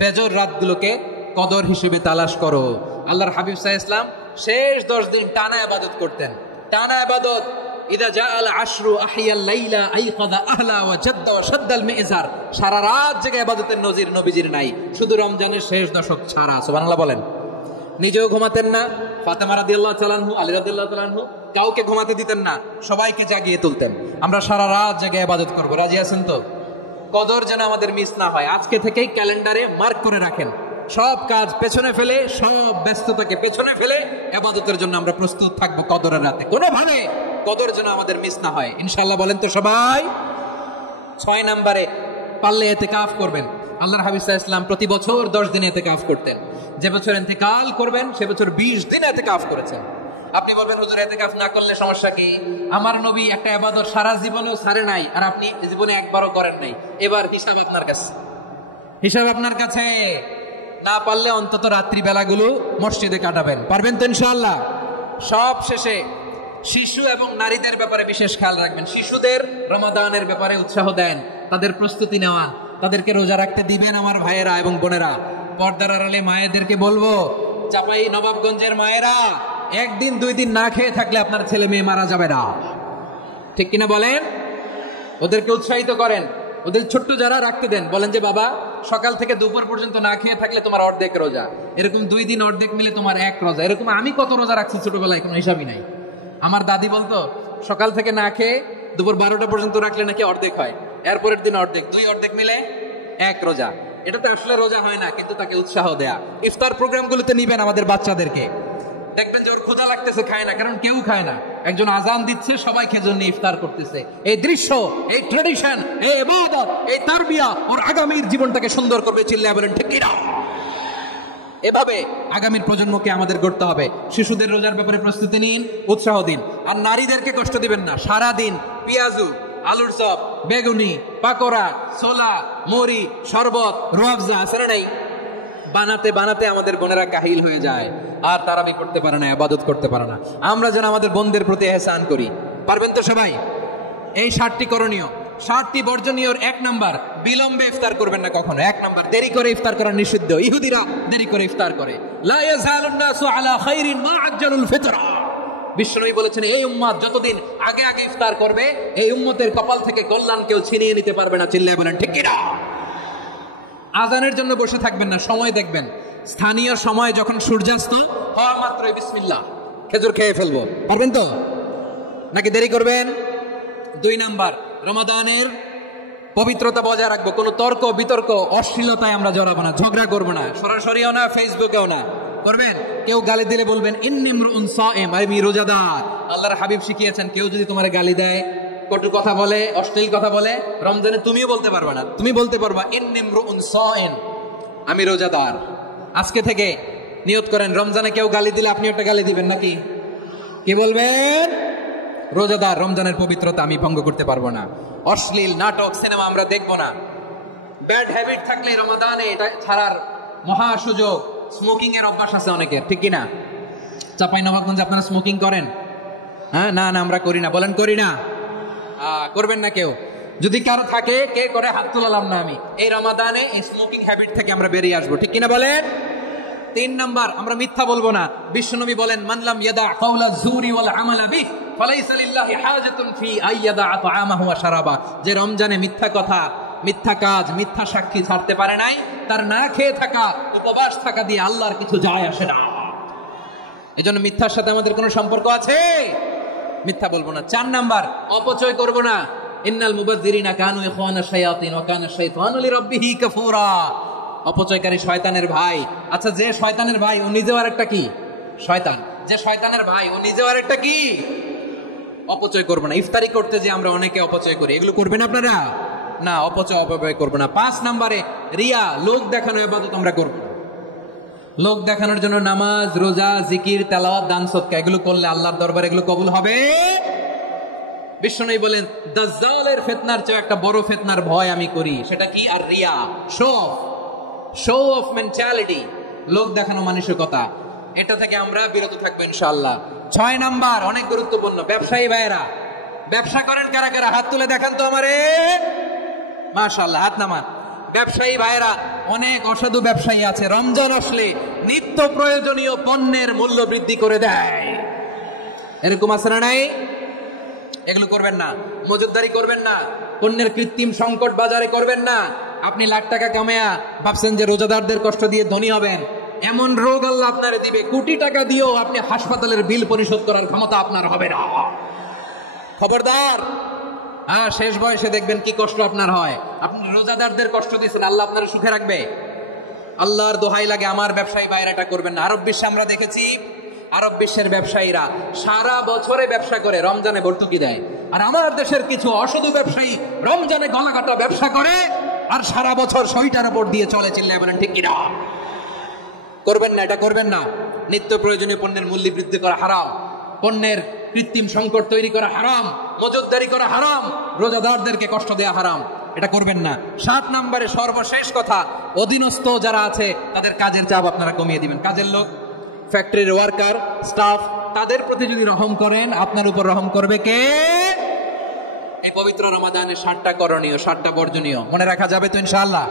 বেজর রাতগুলোকে কদর হিসেবে তালাশ করো। আল্লাহর হাবিব সাল্লাল্লাহু আলাইহি ওয়াসাল্লাম শেষ 10 দিন টানা ইবাদত করতেন, টানা ইবাদত। ইদা জাআল আশরু আহিয়াল লাইলা আইকাযা আহলা ওয়া জাদ্দা ওয়া শাদ্দাল মিজার। সারা রাত জেগে ইবাদতের নজির নবীজির নাই, শুধু রমজানের শেষ দশক ছাড়া। সুবহানাল্লাহ বলেন। নিজেও ঘুমাতেন না, ফাতেমা রাদিয়াল্লাহু তাআলা আনহু, আলী রাদিয়াল্লাহু তাআলা আনহু কাউকে ঘুমাতে দিতেন না, সবাইকে জাগিয়ে তুলতেন। আমরা সারা রাত জেগে ইবাদত করব, রাজি আছেন তো? কদর যেন আমাদের মিস না হয়। আজকে থেকেই ক্যালেন্ডারে মার্ক করে রাখেন, সব কাজ পেছনে ফেলে, সব ব্যস্ততাকে পেছনে ফেলে ইবাদতের জন্য আমরা প্রস্তুত থাকবো কদরের রাতে। কোনোভাবে কদর যেন আমাদের মিস না হয়, ইনশাআল্লাহ। বলেন তো সবাই। 6 নম্বরে পারলে ইতিকাফ করবেন। আল্লাহর হাবিব সাল্লাল্লাহু আলাইহি ওয়াসাল্লাম প্রতি বছর 10 দিন ইতিকাফ করতেন। যে বছর ইন্তেকাল করবেন সে বছর 20 দিন ইতিকাফ করেছেন। আপনি বলবেন, হুজুর ইতিকাফ না করলে সমস্যা কি? আমার নবী একটা ইবাদত সারা জীবনেও ছাড়ে নাই, আর আপনি জীবনে একবারও করেন নাই। এবার হিসাব আপনার কাছে, হিসাব আপনার কাছে। না পারলে অন্তত রাত্রি বেলাগুলো মসজিদে কাটাবেন। পারবেন তো ইনশাআল্লাহ? সব শেষে শিশু এবং নারীদের ব্যাপারে বিশেষ খেয়াল রাখবেন। শিশুদের রমাদানের ব্যাপারে উৎসাহ দেন, তাদের প্রস্তুতি নেওয়ান। তাদেরকে রোজা রাখতে দিবেন আমার ভাইয়েরা এবং বোনেরা। পর্দার আড়ালে মায়েদেরকে বলবো, চাপাই নবাবগঞ্জের মায়েরা, একদিন 2 দিন না খেয়ে থাকলে আপনার ছেলে মেয়ে মারা যাবে না, ঠিক কিনা বলেন? ওদেরকে উৎসাহিত করেন, ওদের ছোট্ট যারা রাখতে দেন, বলেন যে বাবা সকাল থেকে দুপুর পর্যন্ত না খেয়ে থাকলে তোমার অর্ধেক রোজা, এরকম 2 দিন অর্ধেক মিলে তোমার 1 রোজা। এরকম আমি কত রোজা রাখছি ছোটবেলায় কোনো হিসাবই নাই। আমার দাদি বলতো সকাল থেকে না খেয়ে দুপুর 12টা পর্যন্ত রাখলে নাকি অর্ধেক হয়, এরপরের দিন অর্ধেক, 2 অর্ধেক মিলে 1 রোজা। এটা তো আসলে রোজা হয় না, কিন্তু তাকে উৎসাহ দেয়া। ইফতার প্রোগ্রামগুলোতে নিবেন আমাদের বাচ্চাদেরকে, দেখবেন যে ওর ক্ষুধা লাগতেছে, খায় না, কারণ কেউ খায় না, একজন আজান দিচ্ছে, সবাই খেজুর নিয়ে ইফতার করতেছে। এই দৃশ্য, এই ট্রেডিশন, এই ইবাদত, এই তারবিয়া ওর আগামীর জীবনটাকে সুন্দর করবে। চিল্লায় বলেন ঠিক কিনা? এভাবে আগামীর প্রজন্মকে আমাদের গড়তে হবে। শিশুদের রোজার ব্যাপারে প্রস্তুতি নিন, উৎসাহ দিন। আর নারীদেরকে কষ্ট দিবেন না। সারাদিন পেঁয়াজু, আলুর চপ, বেগুনি, পাকোড়া, ছোলা, মুড়ি, শরবত, রুয়াবজা আছে না নাই, বানাতে বানাতে আমাদের বোনেরা কাহিল হয়ে যায়, আর তারাবি করতে পারে না, ইবাদত করতে পারে না। আমরা যেন আমাদের বোনদের প্রতি ইহসান করি। পারবেন তো সবাই? এই 7টি করণীয়, 7টি বর্জনীয়। 1 নাম্বার, বিলম্বে ইফতার করবেন না কখনো। 1 নাম্বার, দেরি করে ইফতার করা নিষিদ্ধ। ইহুদিরা দেরি করে ইফতার করে। লা ইয়াজালুন নাসু আলা খাইরিন মা আজ্জালুল ফিতরা। বিশ্বনবী বলেছেন এই উম্মত যতদিন আগে আগে ইফতার করবে, এই উম্মতের কপাল থেকে কল্যাণ কেউ ছিনিয়ে নিতে পারবে না। চিল্লায় বলেন ঠিক কিনা? আজানের জন্য বসে থাকবেন না, সময় দেখবেন। স্থানীয় সময় যখন সূর্যাস্ত হওয়া মাত্রই বিসমিল্লাহ, খেজুর খেয়ে ফেলবো। পারবেন তো নাকি দেরি করবেন? 2 নাম্বার, রমাদানের পবিত্রতা বজায় রাখবো। কোনো তর্ক বিতর্ক অশ্লীলতায় আমরা জড়াবো না, ঝগড়া করবো না, সরাসরিও না, ফেসবুকেও না। করবেন? কেউ গালি দিলে বলবেন ইন্নী ইমরুউন সাইম, আমি রোজাদার। আল্লাহর হাবিব শিখিয়েছেন, কেউ যদি তোমার গালি দেয়, কটু কথা বলে, অশ্লীল কথা বলে, রমজানে তুমিও বলতে পারবা না। তুমি বলতে পারবা ইন্নী ইমরুউন সাইম, আমি রোজাদার। আজকে থেকে নিয়ত করেন, রমজানে কেউ গালি দিলে আপনি একটা গালি দিবেন নাকি? কি বলবেন? রোজাদার, রমজানের পবিত্রতা আমি ভঙ্গ করতে পারবো না। অশ্লীল নাটক, সিনেমা আমরা দেখবো না। ব্যাড হ্যাবিট থাকলে রমাদানে এটা ছাড়ার মহা সুযোগ। স্মোকিং এর অভ্যাস আছে অনেকের, ঠিক কিনা? চাঁপাইনবাবগঞ্জে আপনারা স্মোকিং করেন? হ্যাঁ, না না আমরা করি না। বলেন করি না? করবেন না কেউ? যদি কারো থাকে, কে করে হাত তুলালাম না আমি। এই রমাদানে এই স্মোকিং হ্যাবিট থেকে আমরা বেরিয়ে আসবো, ঠিক কিনা বলেন? 3 নাম্বার, আমরা মিথ্যা বলবো না। বিশ্বনবী বলেন মান লাম ইয়াদা কাওলা যুরি ওয়াল আমালা বিহি ফালাইসা লিল্লাহি হাজাতুন ফি আইয়াদা তাআমাহু ওয়া শারাবা। যে রমজানে মিথ্যা কথা, মিথ্যা কাজ, মিথ্যা সাক্ষী ছাড়তে পারে নাই, তার না খেয়ে থাকা, উপবাস থাকা দিয়ে আল্লাহর কিছু যায় আসে না। এজন্য মিথ্যার সাথে আমাদের কোনো সম্পর্ক আছে? মিথ্যা বলবো না। 4 নাম্বার, অপচয় করবো না। ইন্নাল মুবাযযিরিনা কানু ইখওয়ানাশ শায়াতিন ওয়া কানা শাইতানু লিরাব্বিহি কাফুরা। অপচয়কারী শয়তানের ভাই। আচ্ছা, যে শয়তানের ভাই ও নিজেও আরেকটা কি? শয়তান। যে শয়তানের ভাই ও নিজেও আরেকটা কি? অপচয় করবো না। ইফতারি করতে যে আমরা অনেকে অপচয় করি, এগুলো করবেন আপনারা? না, অপচয় অপব্যয় করবো না। 5 নাম্বারে, রিয়া, লোক দেখানো ইবাদত আমরা করবো না। লোক দেখানোর জন্য নামাজ, রোজা, জিকির, তেলাওয়াত, দান সদকা এগুলো করলে আল্লাহর দরবারে এগুলো কবুল হবে? বিশ্বনবী বলেন দাজ্জালের ফিতনার চেয়ে একটা বড় ফিতনার ভয় আমি করি, সেটা কি? আর রিয়া, শো অফ মেন্টালিটি, লোক দেখানো মানসিকতা। এটা থেকে আমরা বিরত থাকবো ইনশাআল্লাহ। 6 নাম্বার, অনেক গুরুত্বপূর্ণ। ব্যবসায়ী ভাইয়েরা, ব্যবসা করেন কারা কারা? হাত তুলে দেখান তো আমারে। মাশাআল্লাহ, হাত নামান। ব্যবসায়ী ভাইয়েরা, অনেক অসাধু ব্যবসায়ী আছে, রমজান আসলে নিত্য প্রয়োজনীয় পণ্যের মূল্য বৃদ্ধি করে দেয়। এরকম আছে না নাই? এগুলো করবেন না। মজুতদারি করবেন না। পণ্যের কৃত্রিম সংকট বাজারে করবেন না। আপনি লাখ টাকা কামায়া ভাবছেন যে রোজাদারদের কষ্ট দিয়ে ধনী হবেন, এমন রোগ আল্লাহ আপনারে দিবে, কোটি টাকা দিয়েও আপনি হাসপাতালের বিল পরিশোধ করার ক্ষমতা আপনার হবে না। খবরদার। শেষ বয়সে দেখবেন কি কষ্ট আপনার হয়। আপনি রোজাদারদের কষ্ট দিচ্ছেন, আল্লাহ আপনারা সুখে রাখবে? আল্লাহর দোহাই লাগে, আমার ব্যবসায়ী বাইরে এটা করবেন না। আরব বিশ্বে আমরা দেখেছি, আরব বিশ্বের ব্যবসায়ীরা সারা বছরে ব্যবসা করে, রমজানে ভর্তুকি দেয়। আর আমার দেশের কিছু অসাধু ব্যবসায়ী রমজানে গলাকাটা ব্যবসা করে আর সারা বছর সইটার উপর দিয়ে চলে। চিল্লায় বলেন ঠিক কিনা? করবেন না, এটা করবেন না। নিত্য প্রয়োজনীয় পণ্যের মূল্য বৃদ্ধি করা হারাম, পণ্যের কৃত্রিম সংকট তৈরি করা হারাম, মজুতদারি করা হারাম, রোজাদারদেরকে কষ্ট দেওয়া হারাম, এটা করবেন না। 7 নম্বরে সর্বশেষ কথা, অধীনস্থ যারা আছে তাদের কাজের চাপ আপনারা কমিয়ে দিবেন। কাজের লোক, ফ্যাক্টরির ওয়ার্কার, স্টাফ, তাদের প্রতি যদি রহম করেন, আপনার উপর রহম করবে কে? এই পবিত্র রমাদানে 7টা করণীয় 7টা বর্জনীয় মনে রাখা যাবে তো ইনশাআল্লাহ?